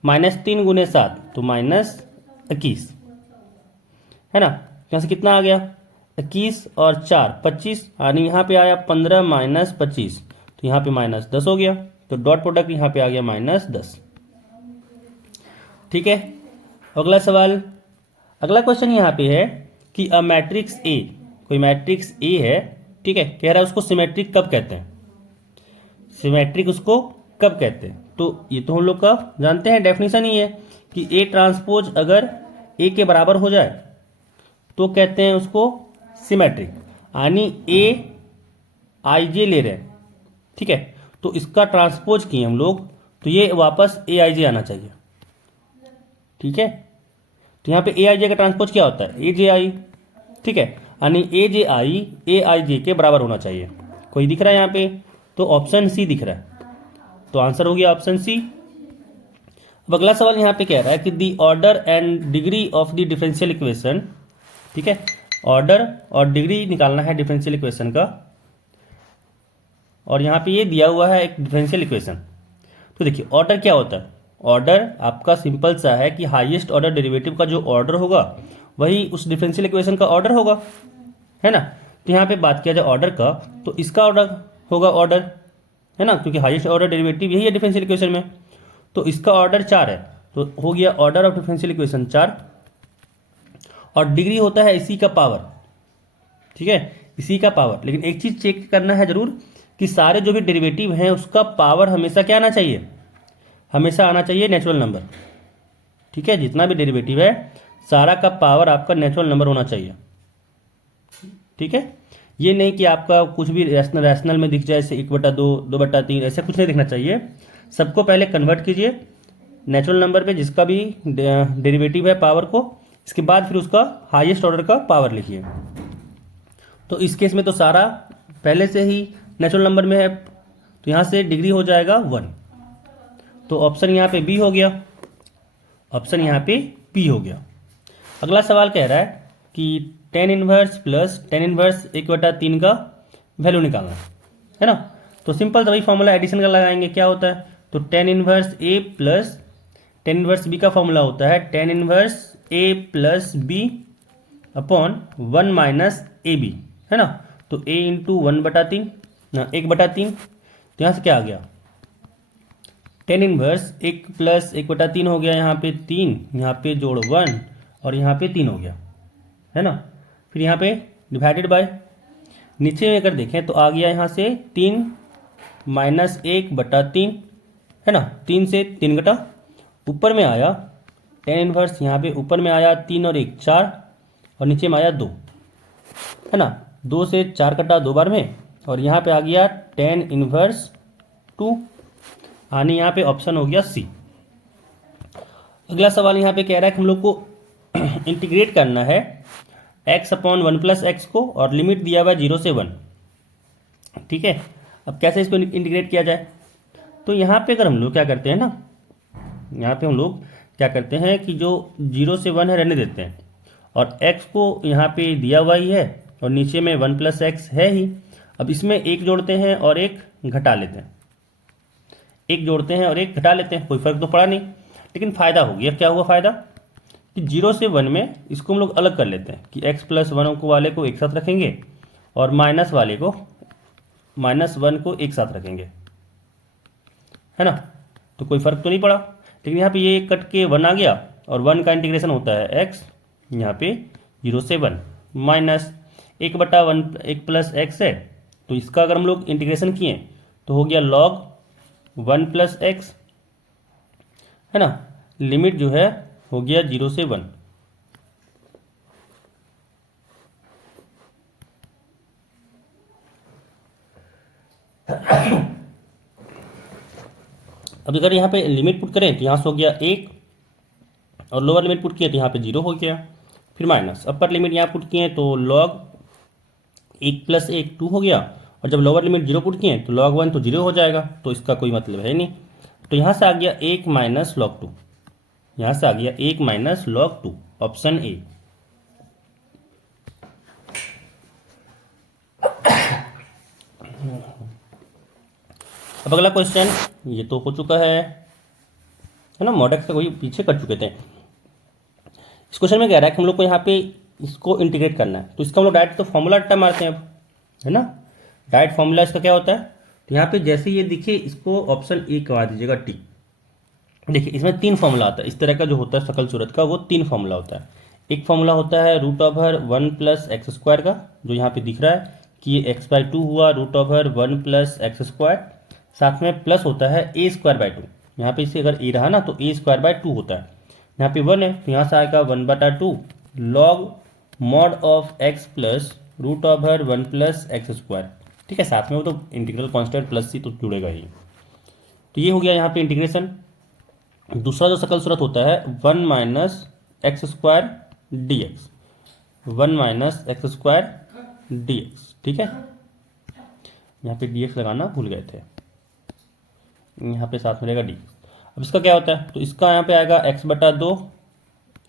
-3 गुने 7 तो -21, है ना। यहाँ से कितना आ गया, 21 और 4 25, यानी यहाँ पे आया 15 -25, तो यहाँ पे -10 हो गया। तो डॉट प्रोडक्ट यहाँ पे आ गया -10। ठीक है। अगला सवाल, अगला क्वेश्चन यहाँ पे है कि अ मैट्रिक्स ए, कोई मैट्रिक्स ए है, ठीक है, कह रहा है उसको सिमेट्रिक कब कहते हैं, सिमेट्रिक उसको कब कहते हैं। तो ये तो हम लोग का जानते हैं, डेफिनेशन ही है कि ए ट्रांसपोज अगर ए के बराबर हो जाए तो कहते हैं उसको सिमेट्रिक, यानी ए आई जे ले रहे हैं, ठीक है, तो इसका ट्रांसपोज किए हम लोग तो ये वापस ए आई जे आना चाहिए। ठीक है, तो यहाँ पे ए आई जे का ट्रांसपोज क्या होता है, ए जे आई, ठीक है, यानी ए जे आई जे के बराबर होना चाहिए। कोई दिख रहा है यहाँ पे, तो ऑप्शन सी दिख रहा है, तो आंसर हो गया ऑप्शन सी। अब अगला सवाल यहाँ पे कह रहा है कि दी order and degree of the differential equation, ठीक है, ऑर्डर और डिग्री निकालना है डिफरेंशियल इक्वेशन का, और यहाँ पे ये दिया हुआ है एक डिफरेंशियल इक्वेशन। तो देखिए ऑर्डर क्या होता है, ऑर्डर आपका सिंपल सा है कि हाईएस्ट ऑर्डर डेरिवेटिव का जो ऑर्डर होगा वही उस डिफरेंशियल इक्वेशन का ऑर्डर होगा, है ना। तो यहाँ पे बात किया जाए ऑर्डर का तो इसका ऑर्डर होगा ऑर्डर, है ना, क्योंकि हाईएस्ट ऑर्डर डेरिवेटिव यही है डिफरेंशियल इक्वेशन में। तो इसका ऑर्डर 4 है, तो हो गया ऑर्डर ऑफ डिफरेंशियल इक्वेशन 4, और डिग्री होता है इसी का पावर, ठीक है, इसी का पावर। लेकिन एक चीज चेक करना है जरूर कि सारे जो भी डेरिवेटिव हैं उसका पावर हमेशा क्या आना चाहिए, हमेशा आना चाहिए नेचुरल नंबर, ठीक है, जितना भी डेरिवेटिव है सारा का पावर आपका नेचुरल नंबर होना चाहिए। ठीक है, ये नहीं कि आपका कुछ भी रैशनल में दिख जाए, जैसे 1/2 2/3 ऐसे कुछ नहीं दिखना चाहिए। सबको पहले कन्वर्ट कीजिए नेचुरल नंबर पे जिसका भी डेरिवेटिव है पावर को, इसके बाद फिर उसका हाईएस्ट ऑर्डर का पावर लिखिए। तो इस केस में तो सारा पहले से ही नेचुरल नंबर में है, तो यहाँ से डिग्री हो जाएगा 1, तो ऑप्शन यहाँ पे बी हो गया, ऑप्शन यहाँ पे बी हो गया। अगला सवाल कह रहा है कि tan inverse plus tan inverse 1/3 का वैल्यू निकालना है ना। तो सिंपल वही फॉर्मूला एडिशन का लगाएंगे, क्या होता है, तो tan inverse a plus tan inverse b का फॉर्मूला होता है tan inverse a plus b upon 1 minus A B, है ना। तो a इंटू 1/3 ना 1/3, तो यहाँ से क्या आ गया, tan इनवर्स 1 प्लस 1/3 हो गया, यहाँ पे 3, यहाँ पे जोड़ 1 और यहाँ पे 3 हो गया, है ना। फिर यहाँ पे डिवाइडेड बाय, नीचे में अगर देखें तो आ गया यहाँ से 3 माइनस 1/3, है ना, 3 से 3 घटा, ऊपर में आया tan इनवर्स, यहाँ पे ऊपर में आया 3 और 1 4 और नीचे में आया 2, है ना, 2 से 4 कटा 2 बार में, और यहाँ पे आ गया tan इनवर्स 2, यानी यहाँ पे ऑप्शन हो गया सी। अगला सवाल यहाँ पे कह रहा है कि हम लोग को इंटीग्रेट करना है x अपॉन 1 प्लस एक्स को, और लिमिट दिया हुआ है 0 से 1, ठीक है। अब कैसे इसको इंटीग्रेट किया जाए, तो यहाँ पे अगर हम लोग क्या करते हैं ना, यहाँ पे हम लोग क्या करते हैं कि जो 0 से 1 है रहने देते हैं, और x को यहाँ पे दिया हुआ ही है और नीचे में 1 प्लस एक्स है ही। अब इसमें एक जोड़ते हैं और एक घटा लेते हैं, एक जोड़ते हैं और एक घटा लेते हैं, कोई फर्क तो पड़ा नहीं, लेकिन फ़ायदा हो गया। क्या हुआ फ़ायदा कि 0 से 1 में इसको हम लोग अलग कर लेते हैं कि x प्लस 1 को वाले को एक साथ रखेंगे और माइनस वाले को -1 को एक साथ रखेंगे, है ना, तो कोई फर्क तो नहीं पड़ा। लेकिन यहाँ पे ये कट के 1 आ गया और 1 का इंटीग्रेशन होता है x, यहाँ पे 0 से 1 माइनस 1/1 1 प्लस एक्स है, तो इसका अगर हम लोग इंटीग्रेशन किए तो हो गया log वन प्लस एक्स, है ना, लिमिट जो है हो गया 0 से 1। अब अगर यहाँ पे लिमिट पुट करें तो यहाँ से हो गया 1, और लोअर लिमिट पुट किए तो यहाँ पे 0 हो गया, फिर माइनस अपर लिमिट यहाँ पुट किए तो लॉग 1 प्लस 1 2 हो गया, और जब लोअर लिमिट 0 पुट किए तो लॉग 1 तो 0 हो जाएगा, तो इसका कोई मतलब है नहीं। तो यहाँ से आ गया 1 माइनस लॉग 2, यहाँ से आ गया 1 माइनस लॉग 2, ऑप्शन ए। अब अगला क्वेश्चन, ये तो हो चुका है ना, मॉडक्स का कोई पीछे कर चुके थे। इस क्वेश्चन में कह रहा है कि हम लोग को यहाँ पे इसको इंटीग्रेट करना है, तो इसका हम लोग डायरेक्ट तो फॉर्मूला रट्टा मारते हैं अब, है ना। डायरेक्ट फॉर्मूला इसका क्या होता है, तो यहाँ पे जैसे ये दिखे इसको ऑप्शन ए करवा दीजिएगा टी। देखिए इसमें 3 फॉर्मूला आता है, इस तरह का जो होता है शकल सूरत का, वो 3 फॉर्मूला होता है। एक फॉर्मूला होता है root over 1 plus x square का, जो यहाँ पे दिख रहा है कि ये x/2 हुआ root over 1 plus x square, साथ में प्लस होता है a²/2। यहाँ पे इसे अगर a रहा ना तो a²/2 होता है, यहाँ पे 1 है तो यहाँ से आएगा 1/2 log mod of x plus root over 1 plus x square. ठीक है, साथ में वो तो इंटीग्रल कांस्टेंट प्लस सी तो जुड़ेगा ही। तो ये हो गया यहाँ पे इंटीग्रेशन। दूसरा जो शकल सूरत होता है 1 minus x square D x, 1 minus x square D x. ठीक है, यहाँ पे डी एक्स लगाना भूल गए थे, यहाँ पे साथ में रहेगा डी। अब इसका क्या होता है, तो इसका यहाँ पे आएगा x/2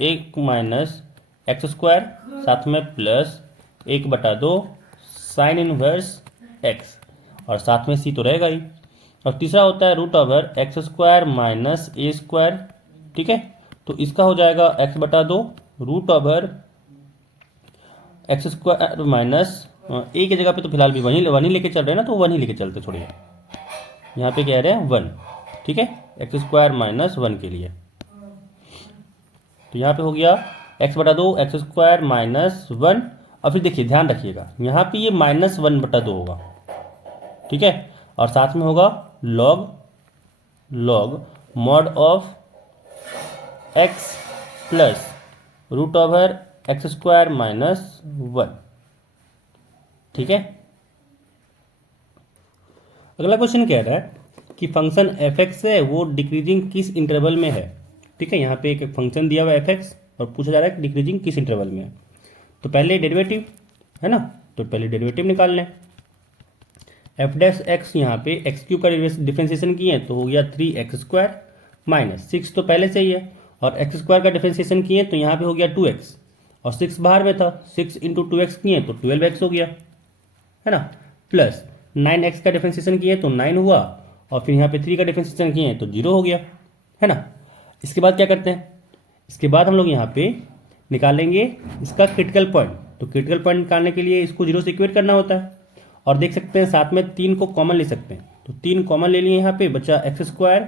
1 माइनस एक्स स्क्वायर, साथ में प्लस 1/2 साइन इनवर्स एक्स, और साथ में सी तो रहेगा ही। और तीसरा होता है root over x square minus A square. ठीक है, तो इसका हो जाएगा x/2 root over x square minus A की जगह पे तो फिलहाल भी वन ही लेके चल रहे हैं ना, तो 1 ही लेके चलते, छोड़िए यहाँ पे कह रहे हैं 1। ठीक है, एक्स स्क्वायर माइनस 1 के लिए, तो यहाँ पे हो गया x/2 एक्स स्क्वायर माइनस 1। और फिर देखिए ध्यान रखिएगा यहाँ पे ये -1/2 होगा। ठीक है, और साथ में होगा log mod of x plus root over x square minus 1। ठीक है, अगला क्वेश्चन कह रहा है कि फंक्शन f(x) है वो डिक्रीजिंग किस इंटरवल में है। ठीक है, यहाँ पे एक फंक्शन दिया हुआ है f(x) और पूछा जा रहा है कि डिक्रीजिंग किस इंटरवल में है। तो पहले डेरिवेटिव है ना, तो पहले डेरिवेटिव निकाल लें। f(x) यहाँ पे x³ का डिफरेंशिएशन किए तो हो गया 3x² माइनस 6 तो पहले से ही है, और x² का डिफरेंशिएशन किए तो यहाँ पे हो गया 2x, और 6 बाहर में था, 6 × 2x किए तो 12x हो गया, है ना, प्लस 9x का डिफरेंशिएशन किए तो 9 हुआ, और फिर यहाँ पे 3 का डिफरेंशिएशन किए तो 0 हो गया, है ना। इसके बाद क्या करते हैं, इसके बाद हम लोग यहाँ पे निकालेंगे इसका क्रिटिकल पॉइंट। तो क्रिटिकल पॉइंट निकालने के लिए इसको 0 से इक्वेट करना होता है, और देख सकते हैं साथ में 3 को कॉमन ले सकते हैं, तो 3 कॉमन ले लिए, यहाँ पे बचा x²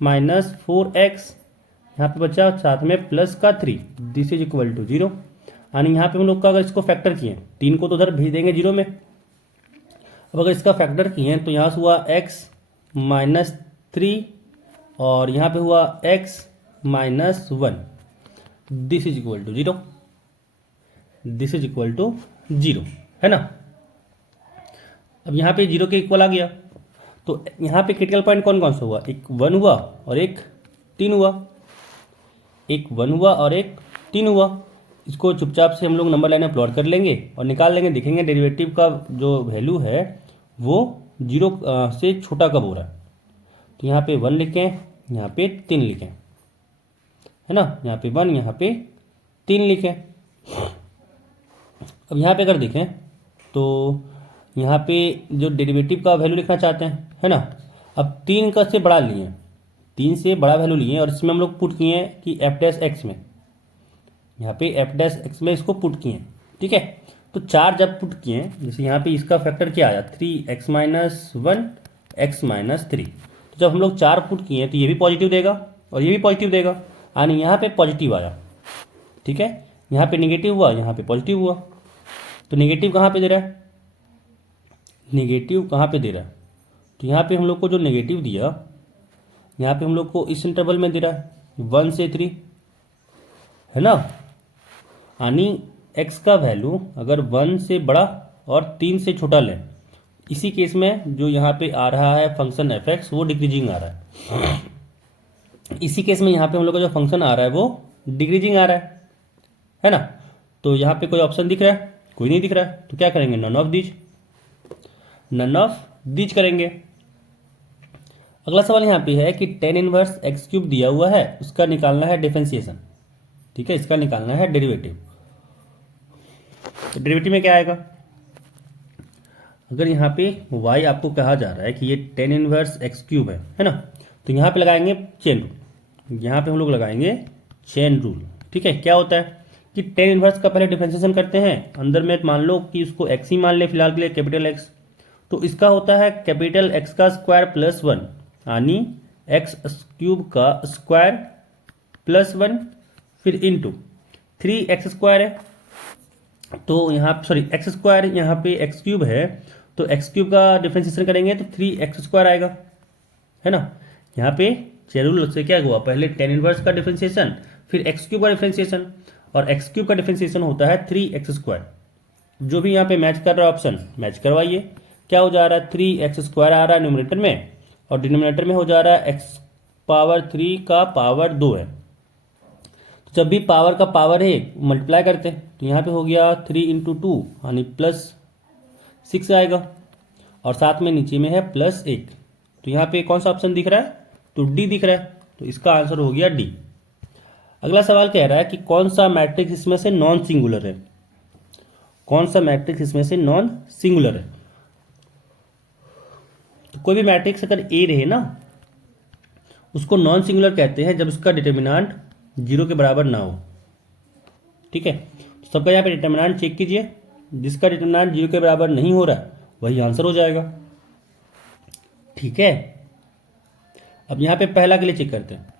माइनस 4x, यहाँ पे बचा साथ में प्लस का 3, दिस इज इक्वल टू 0। यानी यहाँ पे हम लोग का अगर इसको फैक्टर किए 3 को तो उधर भेज देंगे 0 में। अब अगर इसका फैक्टर किए तो यहाँ से हुआ x माइनस 3, और यहाँ पे हुआ x minus 1, this is equal to 0, this is equal to 0, है ना। अब यहाँ पे 0 के इक्वल आ गया, तो यहाँ पे क्रिटिकल पॉइंट कौन कौन सा हुआ, एक 1 हुआ और एक 3 हुआ, एक 1 हुआ और एक 3 हुआ। इसको चुपचाप से हम लोग नंबर लाइन में प्लॉट कर लेंगे और निकाल लेंगे, देखेंगे डेरिवेटिव का जो वैल्यू है वो 0 से छोटा कब हो रहा है। तो यहाँ पे 1 लिखें, यहाँ पे 3 लिखें, है ना, यहाँ पे 1 यहाँ पे 3 लिखें। अब यहाँ पे अगर देखें तो यहाँ पे जो डेरिवेटिव का वैल्यू लिखना चाहते हैं, है ना, अब 3 का से बड़ा लिए, 3 से बड़ा वैल्यू लिए, और इसमें हम लोग पुट किए हैं कि f(x) में, यहाँ पे f(x) में इसको पुट किए। ठीक है, तो 4 जब पुट किए, जैसे यहाँ पे इसका फैक्टर क्या आया 3x माइनस 1 x माइनस 3, तो जब हम लोग 4 पुट किए तो ये भी पॉजिटिव देगा और ये भी पॉजिटिव देगा, यानी यहाँ पे पॉजिटिव आया। ठीक है, यहाँ पे नेगेटिव हुआ, यहाँ पे पॉजिटिव हुआ, तो नेगेटिव कहाँ पे दे रहा है, नेगेटिव कहाँ पे दे रहा है, तो यहाँ पे हम लोग को जो नेगेटिव दिया यहाँ पे हम लोग को इस इंटरवल में दे रहा है 1 से 3, है ना। यानी x का वैल्यू अगर 1 से बड़ा और 3 से छोटा लें, इसी केस में जो यहाँ पे आ रहा है फंक्शन fx वो डिक्रीजिंग आ रहा है। इसी केस में यहाँ पे हम लोग का जो फंक्शन आ रहा है वो डिक्रीजिंग आ रहा है ना। तो यहाँ पे कोई ऑप्शन दिख रहा है? कोई नहीं दिख रहा है, तो क्या करेंगे? नन ऑफ दीज करेंगे। अगला सवाल यहाँ पे है कि tan इनवर्स एक्स क्यूब दिया हुआ है, उसका निकालना है डिफरेंशिएशन। ठीक है, इसका निकालना है डेरिवेटिव। तो डेरिवेटिव में क्या आएगा? अगर यहाँ पे y आपको कहा जा रहा है कि ये tan इनवर्स एक्स क्यूब है ना, तो यहाँ पे लगाएंगे चेन रूल। यहाँ पे हम लोग लगाएंगे चेन रूल। ठीक है, क्या होता है कि tan इनवर्स का पहले डिफरेंशिएशन करते हैं। अंदर में मान लो कि उसको x ही मान ले फिलहाल के लिए, कैपिटल X। तो इसका होता है कैपिटल X का स्क्वायर प्लस 1, यानी एक्स क्यूब का स्क्वायर प्लस 1, फिर इंटू 3x स्क्वायर है। तो यहाँ सॉरी एक्स स्क्वायर, यहाँ पे एक्स क्यूब है, तो एक्स क्यूब का डिफरेंशिएशन करेंगे तो 3x स्क्वायर आएगा, है ना। यहाँ पे चेन रूल से क्या हुआ? पहले tan इनवर्स का डिफरेंशिएशन, फिर एक्स क्यूब का डिफरेंशिएशन, और एक्स क्यूब का डिफरेंशिएशन होता है 3x स्क्वायर। जो भी यहाँ पे मैच कर रहा है ऑप्शन मैच करवाइए। क्या हो जा रहा है? 3x स्क्वायर आ रहा है न्यूमरेटर में, और डिनोमिनेटर में हो जा रहा है x पावर 3 का पावर 2 है। तो जब भी पावर का पावर है मल्टीप्लाई करते हैं, तो यहाँ पे हो गया 3 इंटू 2 यानी प्लस 6 आएगा, और साथ में नीचे में है प्लस 1। तो यहाँ पे कौन सा ऑप्शन दिख रहा है? तो डी दिख रहा है, तो इसका आंसर हो गया डी। अगला सवाल कह रहा है कि कौन सा मैट्रिक्स इसमें से नॉन सिंगुलर है? कौन सा मैट्रिक्स इसमें से नॉन सिंगुलर है? तो कोई भी मैट्रिक्स अगर ए रहे ना, उसको नॉन सिंगुलर कहते हैं जब उसका डिटर्मिनेंट 0 के बराबर ना हो। ठीक है, तो सबका यहाँ पे डिटर्मिनेंट चेक कीजिए। जिसका डिटर्मिनेंट 0 के बराबर नहीं हो रहा है वही आंसर हो जाएगा। ठीक है, अब यहाँ पे पहला के लिए चेक करते हैं।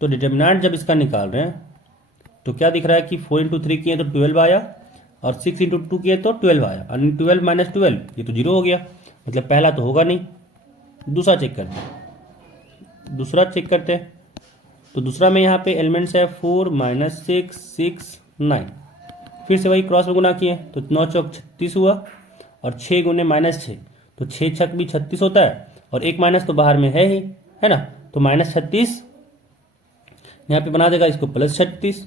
तो डिटर्मिनेंट जब इसका निकाल रहे हैं तो क्या दिख रहा है कि 4 इंटू 3 किए तो 12 आया, और 6 इंटू 2 किए तो 12 आया, और 12 माइनस 12 ये तो 0 हो गया, मतलब पहला तो होगा नहीं। दूसरा चेक करते हैं। तो दूसरा में यहाँ पे एलिमेंट्स है 4 माइनस 6 6 9, फिर से वही क्रॉस में गुना किए तो 9 चौक 36 हुआ, और 6 गुने माइनस 6 तो 6 छक भी 36 होता है, और एक माइनस तो बाहर में है ही, है ना। तो माइनस 36 यहाँ पे बना देगा इसको प्लस 36,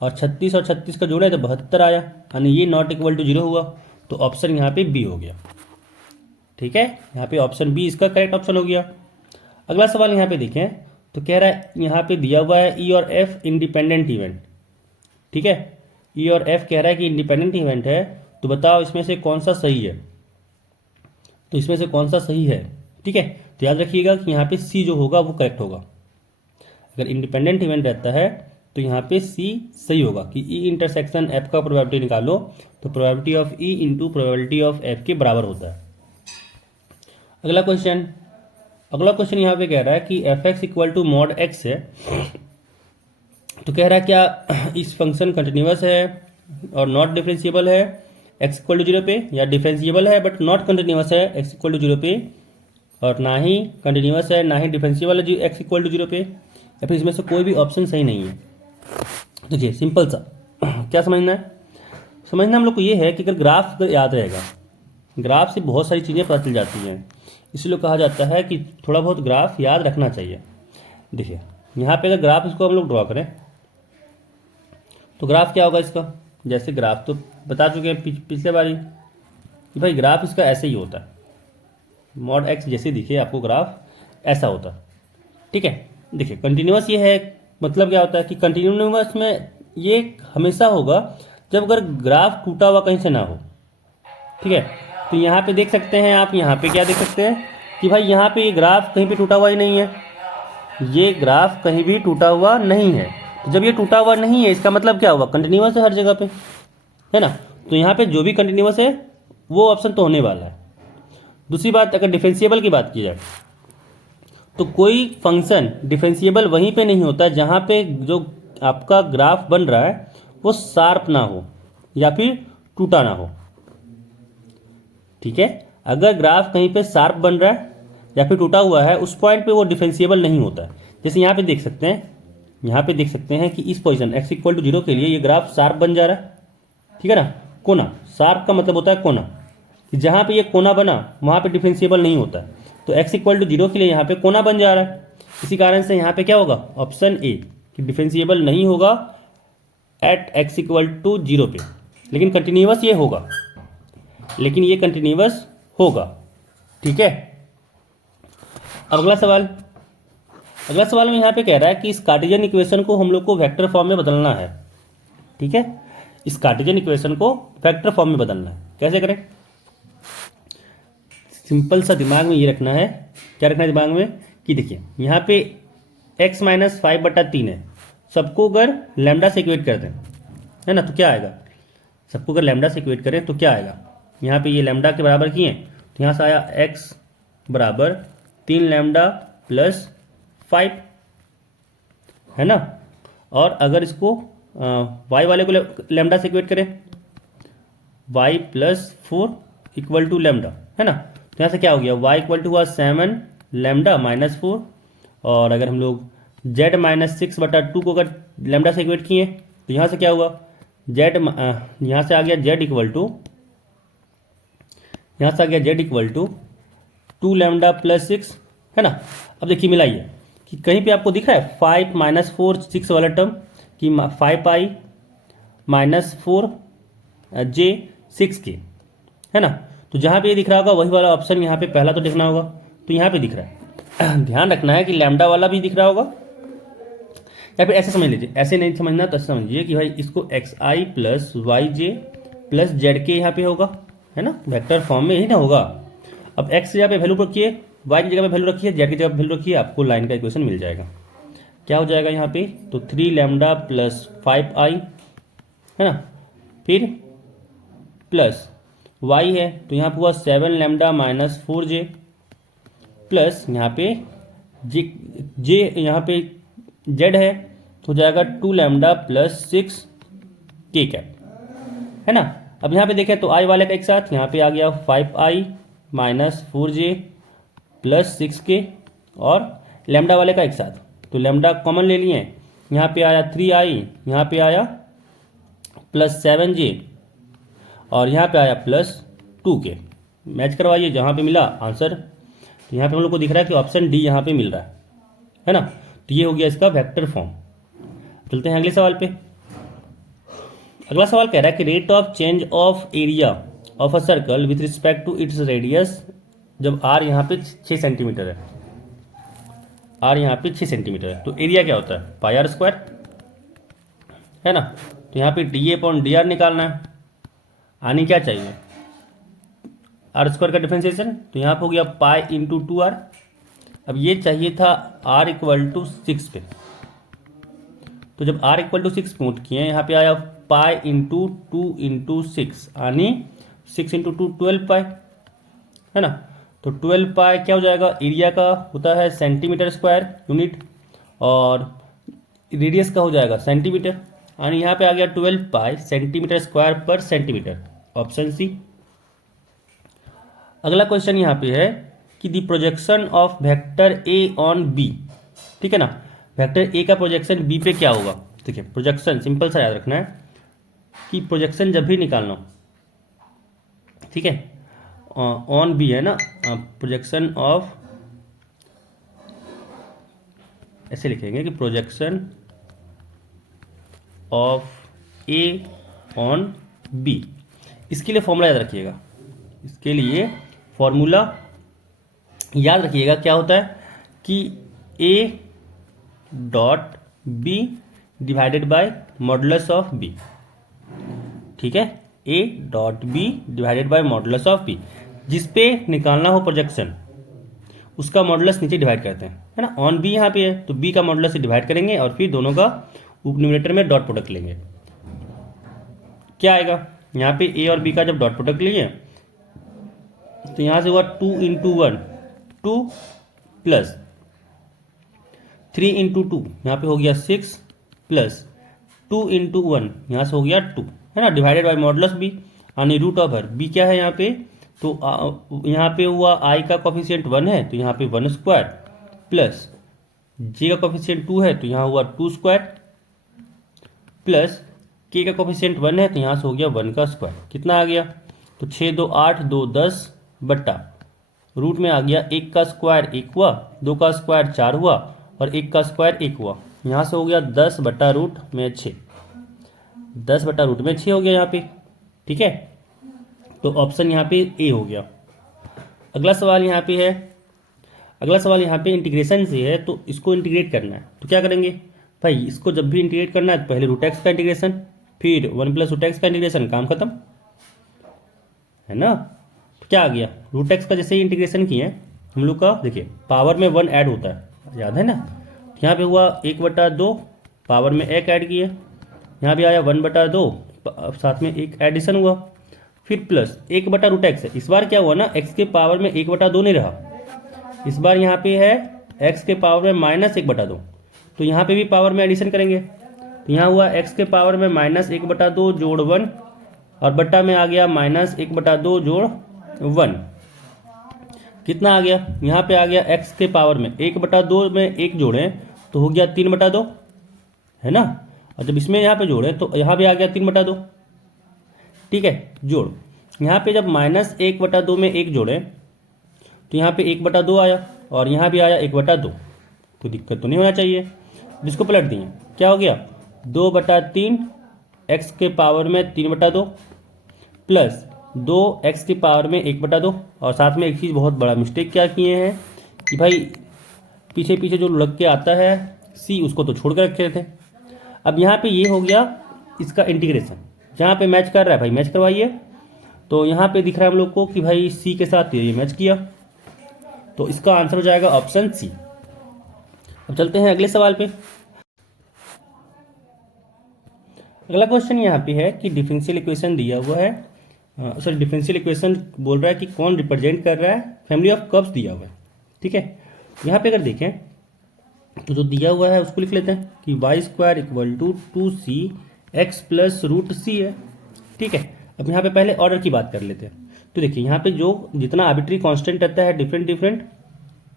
और 36 और 36 का जोड़ा है तो 72 आया, यानी ये नॉट इक्वल टू 0 हुआ। तो ऑप्शन यहाँ पे बी हो गया। ठीक है, यहाँ पे ऑप्शन बी इसका करेक्ट ऑप्शन हो गया। अगला सवाल यहाँ पे देखें तो कह रहा है, यहाँ पे दिया हुआ है ई और एफ इंडिपेंडेंट इवेंट। ठीक है, ई और एफ कह रहा है कि इंडिपेंडेंट इवेंट है, तो बताओ इसमें से कौन सा सही है? तो इसमें से कौन सा सही है? ठीक है, तो याद रखिएगा कि यहाँ पे सी जो होगा वो करेक्ट होगा। अगर इंडिपेंडेंट इवेंट रहता है तो यहाँ पे सी सही होगा कि ई इंटरसेक्शन एफ का प्रोबेबिलिटी निकालो, तो probability of E into probability of F के बराबर होता है। अगला क्वेश्चन यहाँ पे कह रहा है कि f x equal to mod x है, तो कह रहा है क्या इस फंक्शन कंटिन्यूअस है और नॉट डिफरेंशिएबल है एक्स इक्वल टू 0 पे, या डिफरेंशिएबल है बट नॉट कंटिन्यूअस है एक्स इक्वल टू 0 पे, और ना ही कंटिन्यूअस है ना ही डिफरेंशिएबल है एक्स इक्वल टू 0 पे, या फिर इसमें से कोई भी ऑप्शन सही नहीं है। देखिए सिंपल सा क्या समझना हम लोग को ये है कि अगर ग्राफ अगर याद रहेगा, ग्राफ से बहुत सारी चीज़ें पता चल जाती हैं, इसलिए कहा जाता है कि थोड़ा बहुत ग्राफ याद रखना चाहिए। देखिए यहाँ पे अगर ग्राफ इसको हम लोग ड्रॉ करें तो ग्राफ क्या होगा इसका? जैसे ग्राफ तो बता चुके हैं पिछले बारी कि भाई ग्राफ इसका ऐसे ही होता है, मॉड एक्स जैसे दिखे आपको ग्राफ ऐसा होता है। ठीक है, देखिए कंटिन्यूअस ये है, मतलब क्या होता है कि कंटिन्यूअस में ये हमेशा होगा जब अगर ग्राफ टूटा हुआ कहीं से ना हो। ठीक है, तो यहाँ पे देख सकते हैं आप, यहाँ पे क्या देख सकते हैं कि भाई यहाँ पे ये ग्राफ कहीं पे टूटा हुआ ही नहीं है, ये ग्राफ कहीं भी टूटा हुआ नहीं है। तो जब ये टूटा हुआ नहीं है इसका मतलब क्या हुआ? कंटिन्यूअस है हर जगह पे, है ना। तो यहाँ पे जो भी कंटिन्यूअस है वो ऑप्शन तो होने वाला है। दूसरी बात, अगर डिफरेंशिएबल की बात की जाए तो कोई फंक्शन डिफरेंशिएबल वहीं पे नहीं होता जहाँ पे जो आपका ग्राफ बन रहा है वो शार्प ना हो या फिर टूटा ना हो। ठीक है, अगर ग्राफ कहीं पे शार्प बन रहा है या फिर टूटा हुआ है उस पॉइंट पे वो डिफरेंशिएबल नहीं होता है। जैसे यहाँ पे देख सकते हैं कि इस पोजीशन x इक्वल टू 0 के लिए ये ग्राफ शार्प बन जा रहा है, ठीक है ना। कोना, शार्प का मतलब होता है कोना, कि जहाँ पे ये कोना बना वहाँ पे डिफरेंशिएबल नहीं होता है। तो x इक्वल टू 0 के लिए यहाँ पे कोना बन जा रहा है। इसी कारण से यहाँ पे क्या होगा, ऑप्शन ए कि डिफरेंशिएबल नहीं होगा एट x इक्वल टू 0 पे, लेकिन कंटिन्यूअस ये होगा, होगा, ठीक है। अब अगला सवाल में यहाँ पे कह रहा है कि इस कार्टेशियन इक्वेशन को हम लोग को वेक्टर फॉर्म में बदलना है, ठीक है। इस कार्टेशियन इक्वेशन को वेक्टर फॉर्म में बदलना है, कैसे करें। सिंपल सा दिमाग में ये रखना है, क्या रखना है दिमाग में, कि देखिए यहाँ पे x माइनस 5/3 है। सबको अगर लैम्डा से इक्वेट कर दें, है ना, तो क्या आएगा, सबको अगर लैम्डा से इक्वेट करें तो क्या आएगा। यहाँ पे ये लैम्डा के बराबर किए तो यहाँ से आया x बराबर 3 लैम्डा प्लस 5, है ना। और अगर इसको y वाले को लैम्डा से इक्वेट करें, y plus 4 equal to lambda, है ना। तो यहाँ से क्या हो गया, y इक्वल टू हुआ 7 लैम्डा माइनस 4, और अगर हम लोग z माइनस 6/2 को अगर लैम्डा से इक्वेट किए तो यहाँ से क्या हुआ, यहाँ से आ गया z equal to 2 lambda plus 6, है ना। अब देखिए मिलाइए कि कहीं पे आपको दिख रहा है 5 माइनस 4 6 वाला टर्म, कि 5i माइनस 4j 6k, है ना। तो जहाँ पे ये दिख रहा होगा वही वाला ऑप्शन यहाँ पे पहला तो देखना होगा, तो यहाँ पे दिख रहा है। ध्यान रखना है कि लैम्डा वाला भी दिख रहा होगा, या फिर ऐसे समझ लीजिए, ऐसे नहीं समझना तो समझिए कि भाई इसको xi plus yj plus zk यहाँ पे होगा, है ना, वेक्टर फॉर्म में ही ना होगा। अब x की जगह पे वैल्यू रखिए, y की जगह पे वैल्यू रखिए, z की जगह पे वैल्यू रखिए, आपको लाइन का इक्वेशन मिल जाएगा। क्या हो जाएगा यहाँ पे, तो 3 लैम्डा प्लस 5i, है ना, फिर प्लस y है तो यहाँ पे हुआ 7 लैम्डा माइनस 4j प्लस यहाँ पे j यहाँ पे z है तो हो जाएगा 2 लैम्डा प्लस 6k कैप, है ना। अब यहाँ पे देखें तो i वाले का एक साथ यहाँ पे आ गया 5i minus 4j plus 6k, और लैम्डा वाले का एक साथ, तो लैम्डा कॉमन ले लिए, यहाँ पे आया 3i, यहाँ पे आया प्लस 7j, और यहाँ पे आया प्लस 2k। मैच करवाइए जहाँ पे मिला आंसर, तो यहाँ पे हम लोग को दिख रहा है कि ऑप्शन डी यहाँ पे मिल रहा है ना। तो ये हो गया इसका वेक्टर फॉर्म। चलते हैं अगले सवाल पे। अगला सवाल कह रहा है कि rate of change of area of a circle with respect to its radius, जब r यहाँ पे 6 सेंटीमीटर है, r यहाँ पे 6 सेंटीमीटर है, तो एरिया क्या होता है, पाई आर स्क्वायर, है ना। तो यहाँ पे dA/dr निकालना है, आनी क्या चाहिए, आर स्क्वायर का डिफरेंशिएशन, तो यहाँ पे हो गया पाई इंटू 2r। अब ये चाहिए था r इक्वल टू 6 पे, तो जब r इक्वल टू 6 पुट किए, यहाँ पे आया पाई इंटू 2 इंटू 6, यानी 6 इंटू 2 12 पाई, है ना। तो 12 पाई क्या हो जाएगा, एरिया का होता है सेंटीमीटर स्क्वायर यूनिट, और रेडियस का हो जाएगा सेंटीमीटर, यानी यहाँ पे आ गया 12 pi centimetre square per centimetre, option C. अगला क्वेश्चन यहाँ पे है कि the projection of vector A on B, ठीक है ना। वेक्टर ए का प्रोजेक्शन बी पे क्या होगा, देखिए प्रोजेक्शन सिंपल सा याद रखना है कि प्रोजेक्शन जब भी निकालना हो, ठीक है, ऑन बी है ना, प्रोजेक्शन ऑफ, ऐसे लिखेंगे कि projection of A on B. इसके लिए फॉर्मूला याद रखिएगा, इसके लिए फॉर्मूला याद रखिएगा क्या होता है कि A dot B divided by modulus of B, ठीक है, A dot B divided by modulus of B. जिस पे निकालना हो प्रोजेक्शन उसका मॉडुलस नीचे डिवाइड करते हैं, है ना। ऑन बी यहाँ पे है तो बी का मॉडुलस से डिवाइड करेंगे और फिर दोनों का न्यूमरेटर में डॉट प्रोडक्ट लेंगे। क्या आएगा, यहाँ पे ए और बी का जब डॉट प्रोडक्ट लिए तो यहाँ से हुआ 2 इंटू 1 2 प्लस 3 इंटू 2 यहाँ पे हो गया 6 प्लस 2 इंटू 1 यहाँ से हो गया 2, है ना, डिवाइडेड बाय मॉडुलस बी, यानी रूट ओवर बी क्या है यहाँ पे तो यहाँ पे हुआ आई का कोफिशिएंट 1 है तो यहाँ पे 1 स्क्वायर प्लस जे का कोफिशिएंट 2 है तो यहाँ हुआ 2 स्क्वायर प्लस के का कोफिशिएंट 1 है तो यहाँ से हो गया 1 का स्क्वायर। कितना आ गया? तो 6 2 8 2 10 बट्टा रूट में आ गया 1 का स्क्वायर 1 हुआ, 2 का स्क्वायर 4 हुआ और 1 का स्क्वायर 1 हुआ। यहाँ से हो गया 10 बट्टा रूट में 6, 10 बट्टा रूट में 6 हो गया यहाँ पे। ठीक है, तो ऑप्शन यहाँ पे ए हो गया। अगला सवाल यहाँ पे है, अगला सवाल यहाँ पे इंटीग्रेशन से है, तो इसको इंटीग्रेट करना है। तो क्या करेंगे भाई, इसको जब भी इंटीग्रेट करना है तो पहले रूट एक्स का इंटीग्रेशन, फिर 1 प्लस रूट एक्स का इंटीग्रेशन, काम खत्म है ना। तो क्या आ गया, रूट एक्स का जैसे ही इंटीग्रेशन किए हम लोग का, देखिए पावर में 1 ऐड होता है, याद है ना। तो यहाँ पे हुआ 1/2, पावर में 1 ऐड किए, यहाँ भी आया 1/2, साथ में एक एडिशन हुआ, फिर प्लस 1 रूट एक्स है। इस बार क्या हुआ ना, एक्स के पावर में 1/2 नहीं रहा, इस बार यहाँ पे है एक्स के पावर में -1/2। तो यहाँ पे भी पावर में एडिशन करेंगे, तो यहाँ हुआ एक्स के पावर में -1/2 जोड़ 1 और बट्टा में आ गया -1/2 जोड़ 1। कितना आ गया, यहाँ पे आ गया एक्स के पावर में 1/2 में 1 जोड़ें तो हो गया 3/2, है ना। और जब इसमें यहाँ पे जोड़े तो यहाँ भी आ गया 3/2। ठीक है, जोड़ यहाँ पे जब -1/2 में 1 जोड़े तो यहाँ पे 1/2 आया और यहाँ भी आया 1/2, कोई दिक्कत तो नहीं होना चाहिए। जिसको पलट दिए क्या हो गया, 2/3 एक्स के पावर में 3/2 प्लस 2 एक्स की पावर में 1/2। और साथ में एक चीज़ बहुत बड़ा मिस्टेक क्या किए हैं कि भाई पीछे पीछे जो लग के आता है सी, उसको तो छोड़ कर रखे थे। अब यहाँ पे ये हो गया इसका इंटीग्रेशन, जहाँ पे मैच कर रहा है भाई मैच करवाइए। तो यहाँ पे दिख रहा है हम लोग को कि भाई सी के साथ ये मैच किया, तो इसका आंसर हो जाएगा ऑप्शन सी। अब चलते हैं अगले सवाल पे। अगला क्वेश्चन यहाँ पे है कि डिफरेंशियल इक्वेशन दिया हुआ है, सॉरी डिफरेंशियल इक्वेशन बोल रहा है कि कौन रिप्रेजेंट कर रहा है, फैमिली ऑफ कर्व्स दिया हुआ है। ठीक है, यहाँ पे अगर देखें तो जो दिया हुआ है उसको लिख लेते हैं कि y² = 2cx प्लस रूट सी है। ठीक है, अब यहाँ पे पहले ऑर्डर की बात कर लेते हैं। तो देखिए यहाँ पे जो जितना आर्बिट्री कांस्टेंट रहता है डिफरेंट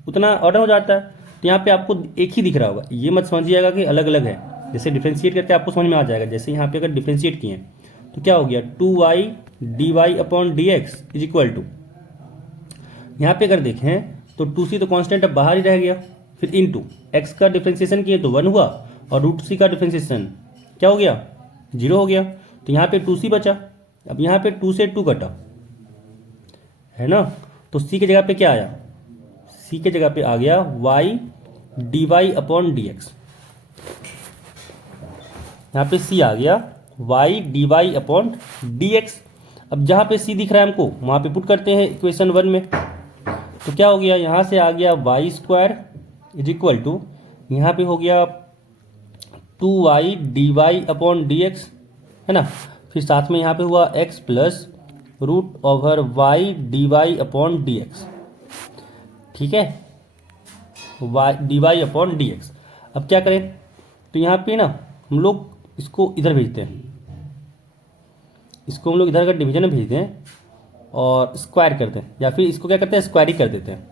उतना ऑर्डर हो जाता है। तो यहाँ पे आपको एक ही दिख रहा होगा, ये मत समझिएगा कि अलग अलग है। जैसे डिफ्रेंशिएट करके आपको समझ में आ जाएगा। जैसे यहाँ पे अगर डिफ्रेंशिएट किए तो क्या हो गया, 2y dy/dx = यहाँ पे अगर देखें तो 2c तो कांस्टेंट अब बाहर ही रह गया, फिर इनटू x का डिफ्रेंशिएशन किए तो 1 हुआ और रूट सी का डिफ्रेंशिएशन क्या हो गया, 0 हो गया। तो यहाँ पे 2c बचा। अब यहाँ पे 2 से 2 कटा है ना, तो c की जगह पे क्या आया, c के जगह पे आ गया y dy/dx। यहाँ पे c आ गया y dy/dx। अब जहाँ पे c दिख रहा है हमको वहाँ पे पुट करते हैं इक्वेशन 1 में। तो क्या हो गया, यहाँ से आ गया y² = यहाँ पे हो गया 2y dy/dx, है ना। फिर साथ में यहाँ पे हुआ x प्लस √y dy/dx। ठीक है, y dy/dx। अब क्या करें, तो यहाँ पे ना हम लोग इसको इधर भेजते हैं, इसको हम लोग इधर का डिवीजन में भेजते हैं और स्क्वायर करते हैं, या फिर इसको क्या करते हैं स्क्वायर ही कर देते हैं।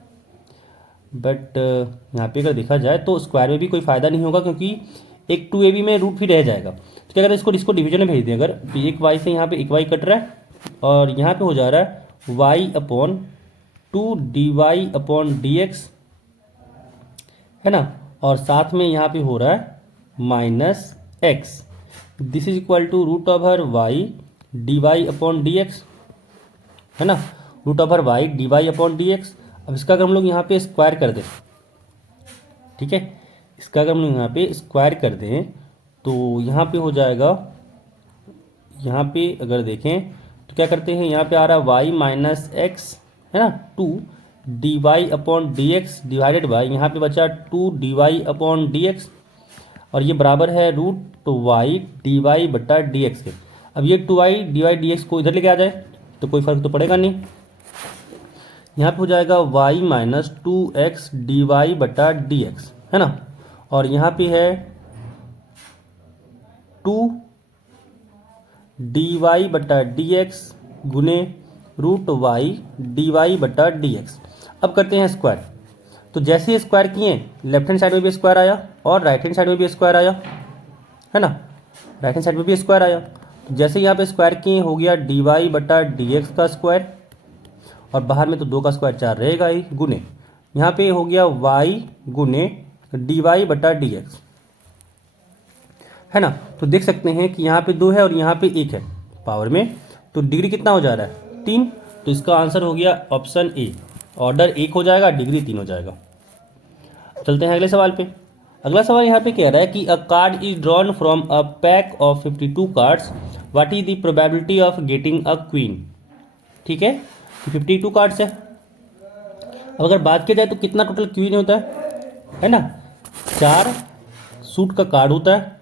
बट यहाँ पे अगर देखा जाए तो स्क्वायर में भी कोई फ़ायदा नहीं होगा, क्योंकि एक 2ab में रूट भी रह जाएगा। तो क्या करते हैं, इसको डिवीजन में भेज दें। अगर एक y से यहाँ पे एक y कट रहा है और यहाँ पे हो जा रहा है y/2 dy/dx, है ना। और साथ में यहाँ पे हो रहा है -x, this is equal to √y dy/dx, है ना, √y dy/dx। अब इसका अगर हम लोग यहाँ पे स्क्वायर कर दें, ठीक है, इसका अगर हम लोग यहाँ पे स्क्वायर कर दें तो यहाँ पे हो जाएगा, यहाँ पे अगर देखें तो क्या करते हैं, यहाँ पे आ रहा है y -x, है ना, 2 dy/dx डिवाइडेड बाई यहाँ पे बचा 2 dy/dx और ये बराबर है √y dy/dx के। अब ये 2y dy/dx को इधर लेके आ जाए तो कोई फर्क तो पड़ेगा नहीं। यहाँ पे हो जाएगा y - 2x dy/dx, है ना। और यहाँ पे है 2 dy/dx गुने √y/dy/dx। अब करते हैं स्क्वायर। तो जैसे ही स्क्वायर किए, लेफ्ट हैंड साइड में भी स्क्वायर आया और राइट हैंड साइड में भी स्क्वायर आया, है ना, राइट हैंड साइड में भी स्क्वायर आया। तो जैसे यहाँ पे स्क्वायर किए हो गया dy/dx का स्क्वायर, और बाहर में तो 2 का स्क्वायर 4 रहेगा ही, गुने यहाँ पे हो गया y गुने dy/dx, है ना। तो देख सकते हैं कि यहाँ पे 2 है और यहाँ पे 1 है पावर में, तो डिग्री कितना हो जा रहा है 3। तो इसका आंसर हो गया ऑप्शन ए, ऑर्डर 1 हो जाएगा, डिग्री 3 हो जाएगा। चलते हैं अगले सवाल पे। अगला सवाल यहाँ पे कह रहा है कि अ card is drawn from a pack of 52 cards, what is the probability of getting a queen. ठीक है, 52 कार्ड्स है। अब अगर बात की जाए तो कितना टोटल क्वीन होता है ना, 4 सूट का कार्ड होता है,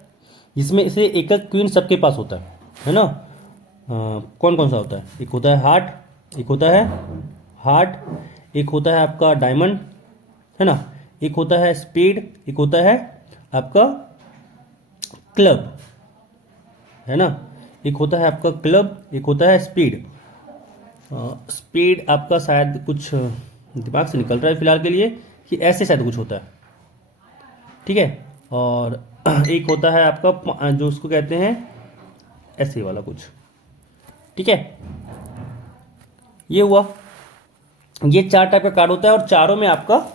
जिसमें से एक एक क्वीन सबके पास होता है ना। कौन कौन सा होता है, एक होता है हार्ट, एक होता है हार्ट, एक होता है आपका डायमंड, है ना, एक होता है स्पेड, एक होता है आपका क्लब, है ना, एक होता है आपका क्लब, एक होता है स्पीड। स्पीड आपका शायद कुछ दिमाग से निकल रहा है फिलहाल के लिए, कि ऐसे शायद कुछ होता है, ठीक है। और एक होता है आपका जो उसको कहते हैं ऐसे वाला कुछ, ठीक है। ये हुआ, ये 4 टाइप का कार्ड होता है और चारों में आपका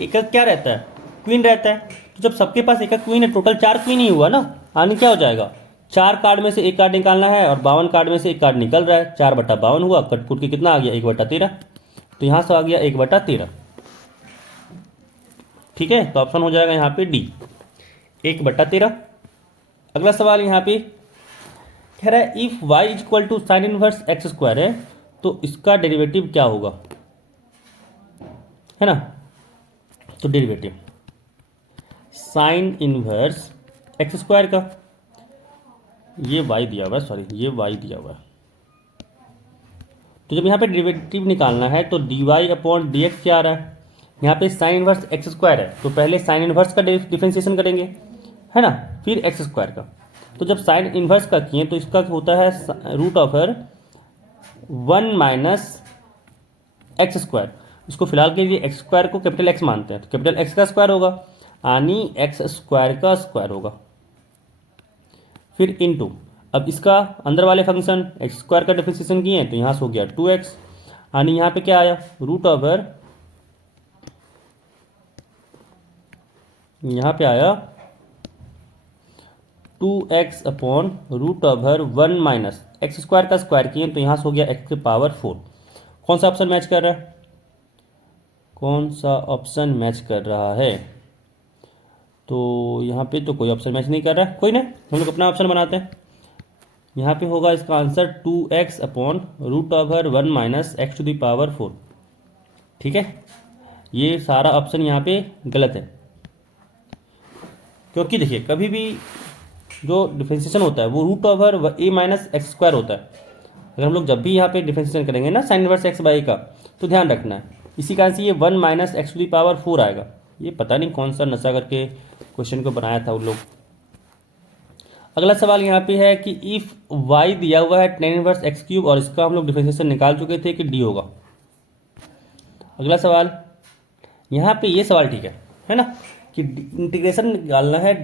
एक क्या रहता है, क्वीन रहता है। तो जब सबके पास एक क्वीन है, टोटल 4 क्वीन ही हुआ ना, यानी क्या हो जाएगा, 4 कार्ड में से एक कार्ड निकालना है और 52 कार्ड में से एक कार्ड निकल रहा है, 4/52 हुआ, कट कुट के कितना आ गया 1/13। तो यहाँ से आ गया 1/13, ठीक है। तो ऑप्शन हो जाएगा यहाँ पे डी, 1/13। अगला सवाल यहाँ पे कह रहा है if y equal to sine inverse x square है, तो इसका डेरिवेटिव क्या होगा, है ना। तो derivative sine inverse x square का, ये y दिया हुआ है, सॉरी ये y दिया हुआ है। तो जब यहाँ पे डेरिवेटिव निकालना है तो dy/dx क्या आ रहा है, यहाँ पे साइन इनवर्स एक्स स्क्वायर है, तो पहले साइन इनवर्स का डिफरेंशिएशन करेंगे, है ना, फिर एक्स स्क्वायर का। तो जब साइन इनवर्स का किए तो इसका होता है √1 - एक्स स्क्वायर। इसको फिलहाल के लिए एक्स स्क्वायर को कैपिटल एक्स मानते हैं, तो कैपिटल एक्स का स्क्वायर होगा, यानी एक्स स्क्वायर का स्क्वायर होगा, फिर इनटू, अब इसका अंदर वाले फंक्शन एक्स स्क्वायर का डिफरेंशिएशन किए हैं तो यहाँ से हो गया 2x, यानी यहाँ पे क्या आया यहाँ पे आया 2x/√1 - एक्स स्क्वायर का स्क्वायर किए तो यहाँ से हो गया x⁴। कौन सा ऑप्शन मैच कर रहा है, कौन सा ऑप्शन मैच कर रहा है, तो यहाँ पे तो कोई ऑप्शन मैच नहीं कर रहा है, कोई ना, हम लोग अपना ऑप्शन बनाते हैं। यहाँ पे होगा इसका आंसर 2x/√1 - x⁴, ठीक है। ये सारा ऑप्शन यहाँ पे गलत है, क्योंकि देखिए कभी भी जो डिफरेंशिएशन होता है वो √a - एक्स स्क्वायर होता है। अगर हम लोग जब भी यहाँ पे डिफरेंशिएशन करेंगे ना साइन इनवर्स x/a का, तो ध्यान रखना है, इसी कारण से ये 1 - x⁴ आएगा। ये पता नहीं कौन सा नशा करके क्वेश्चन को बनाया था उन लोग। अगला सवाल यहाँ पे है कि इफ y दिया हुआ है tan इनवर्स x³ और इसका हम लोग डिफरेंशिएशन निकाल चुके थे कि d होगा। अगला सवाल यहाँ पे ये सवाल ठीक है ना, कि इंटीग्रेशन निकालना है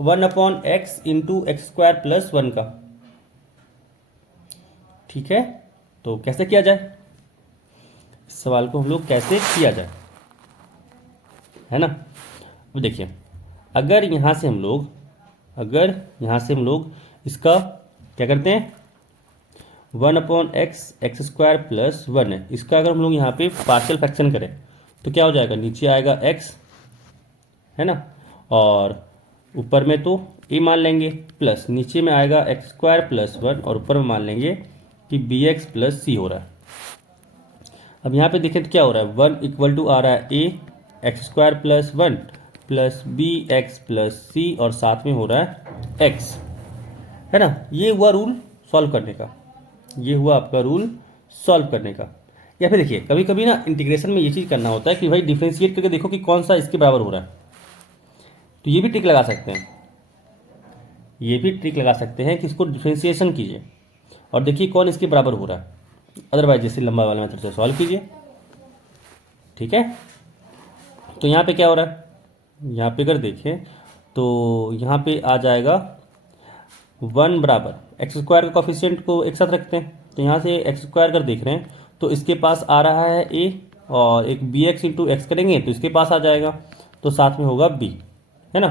1/x × x² + 1 का, ठीक है। तो कैसे किया जाए, इस सवाल को हम लोग कैसे किया जाए, है ना। अब देखिए, अगर यहाँ से हम लोग इसका क्या करते हैं, 1/x x² + 1 है, इसका अगर हम लोग यहाँ पे पार्शियल फ्रैक्शन करें तो क्या हो जाएगा, नीचे आएगा x, है ना, और ऊपर में तो a मान लेंगे, प्लस नीचे में आएगा x² + 1 और ऊपर में मान लेंगे कि bx + c हो रहा है। अब यहाँ पे देखें तो क्या हो रहा है, 1 = आ रहा है a x² + 1 + bx + c और साथ में हो रहा है x, है ना। ये हुआ रूल सॉल्व करने का, ये हुआ आपका रूल सॉल्व करने का। या फिर देखिए कभी कभी ना इंटीग्रेशन में ये चीज़ करना होता है कि भाई डिफ्रेंशिएट करके देखो कि कौन सा इसके बराबर हो रहा है, तो ये भी ट्रिक लगा सकते हैं, ये भी ट्रिक लगा सकते हैं कि इसको डिफ्रेंशिएशन कीजिए और देखिए कौन इसके बराबर हो रहा है। अदरवाइज जैसे लंबा वाला मेथड से सॉल्व कीजिए। ठीक है, तो यहाँ पे क्या हो रहा है, यहाँ पे अगर देखें तो यहाँ पे आ जाएगा 1 बराबर एक्स स्क्वायर का कॉफिशिएंट को एक साथ रखते हैं, तो यहाँ से एक्स स्क्वायर कर देख रहे हैं तो इसके पास आ रहा है ए, और एक बी एक्स इंटू एक्स करेंगे तो इसके पास आ जाएगा, तो साथ में होगा बी, है ना।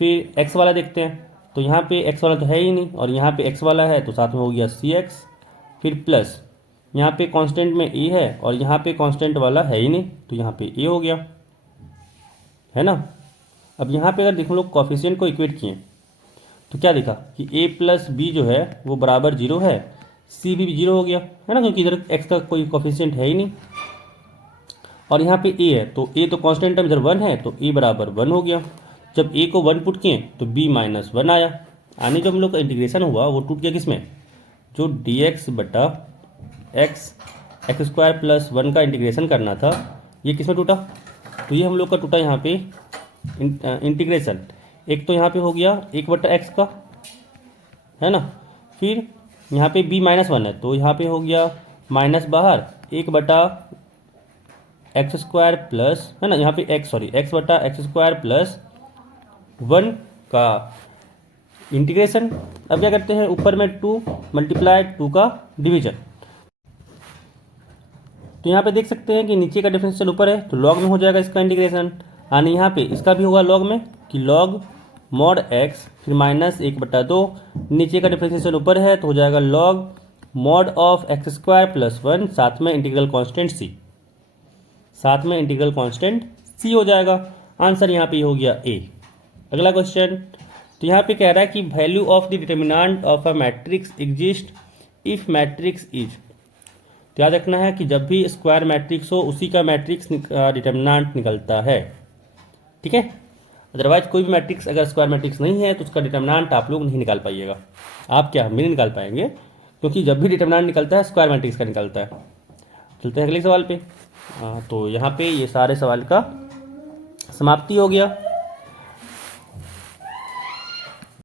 फिर एक्स वाला देखते हैं, तो यहाँ पे एक्स वाला तो है ही नहीं और यहाँ पे एक्स वाला है, तो साथ में हो गया सी एक्स, फिर प्लस यहाँ पे कांस्टेंट में ए है और यहाँ पे कांस्टेंट वाला है ही नहीं, तो यहाँ पे ए हो गया, है ना। अब यहाँ पे अगर देखो लोग कॉफिशिएंट को इक्वेट किए तो क्या देखा कि ए प्लस बी जो है वो बराबर 0 है, सी भी 0 हो गया, है ना, क्योंकि इधर एक्स का कोई कॉफिशिएंट है ही नहीं। और यहाँ पे ए है तो ए तो कांस्टेंट टर्म इधर 1 है, तो ए बराबर 1 हो गया। जब ए को 1 पुट किए तो बी माइनस 1 आया, यानी जो हम लोग का इंटीग्रेशन हुआ वो टूट गया किसमें, जो डी एक्स बटा एक्स एक्स स्क्वायर प्लस 1 का इंटीग्रेशन करना था ये किसमें टूटा, तो ये हम लोग का टूटा यहाँ पे इंटीग्रेशन। एक तो यहाँ पे हो गया 1/x का, है ना, फिर यहाँ पे b -1 है तो यहाँ पे हो गया माइनस बाहर 1/x स्क्वायर प्लस, है ना, यहाँ पे x स्क्वायर प्लस 1 का इंटीग्रेशन। अब क्या करते हैं, ऊपर में 2 मल्टीप्लाई 2 का डिवीजन, तो यहाँ पे देख सकते हैं कि नीचे का डिफरेंशियल ऊपर है तो लॉग में हो जाएगा इसका इंटीग्रेशन, यानी यहाँ पे इसका भी होगा लॉग में कि लॉग मॉड एक्स फिर -1/2, नीचे का डिफरेंशिएशन ऊपर है तो हो जाएगा log mod of x square plus 1, साथ में इंटीग्रल कांस्टेंट सी, साथ में इंटीग्रल कांस्टेंट सी हो जाएगा। आंसर यहाँ पे हो गया ए। अगला क्वेश्चन, तो यहाँ पे कह रहा है कि value of the determinant of a matrix exist if matrix is, तो याद रखना है कि जब भी स्क्वायर मैट्रिक्स हो उसी का मैट्रिक्स डिटर्मिनेंट निकलता है, ठीक है। अदरवाइज कोई भी मैट्रिक्स अगर स्क्वायर मैट्रिक्स नहीं है तो उसका डिटर्मिनेंट आप लोग नहीं निकाल पाइएगा, आप क्या हम भी नहीं निकाल पाएंगे, क्योंकि जब भी डिटर्मिनेंट निकलता है स्क्वायर मैट्रिक्स का निकलता है। चलते हैं अगले सवाल पे। तो यहाँ पे ये सारे सवाल का समाप्ति हो गया।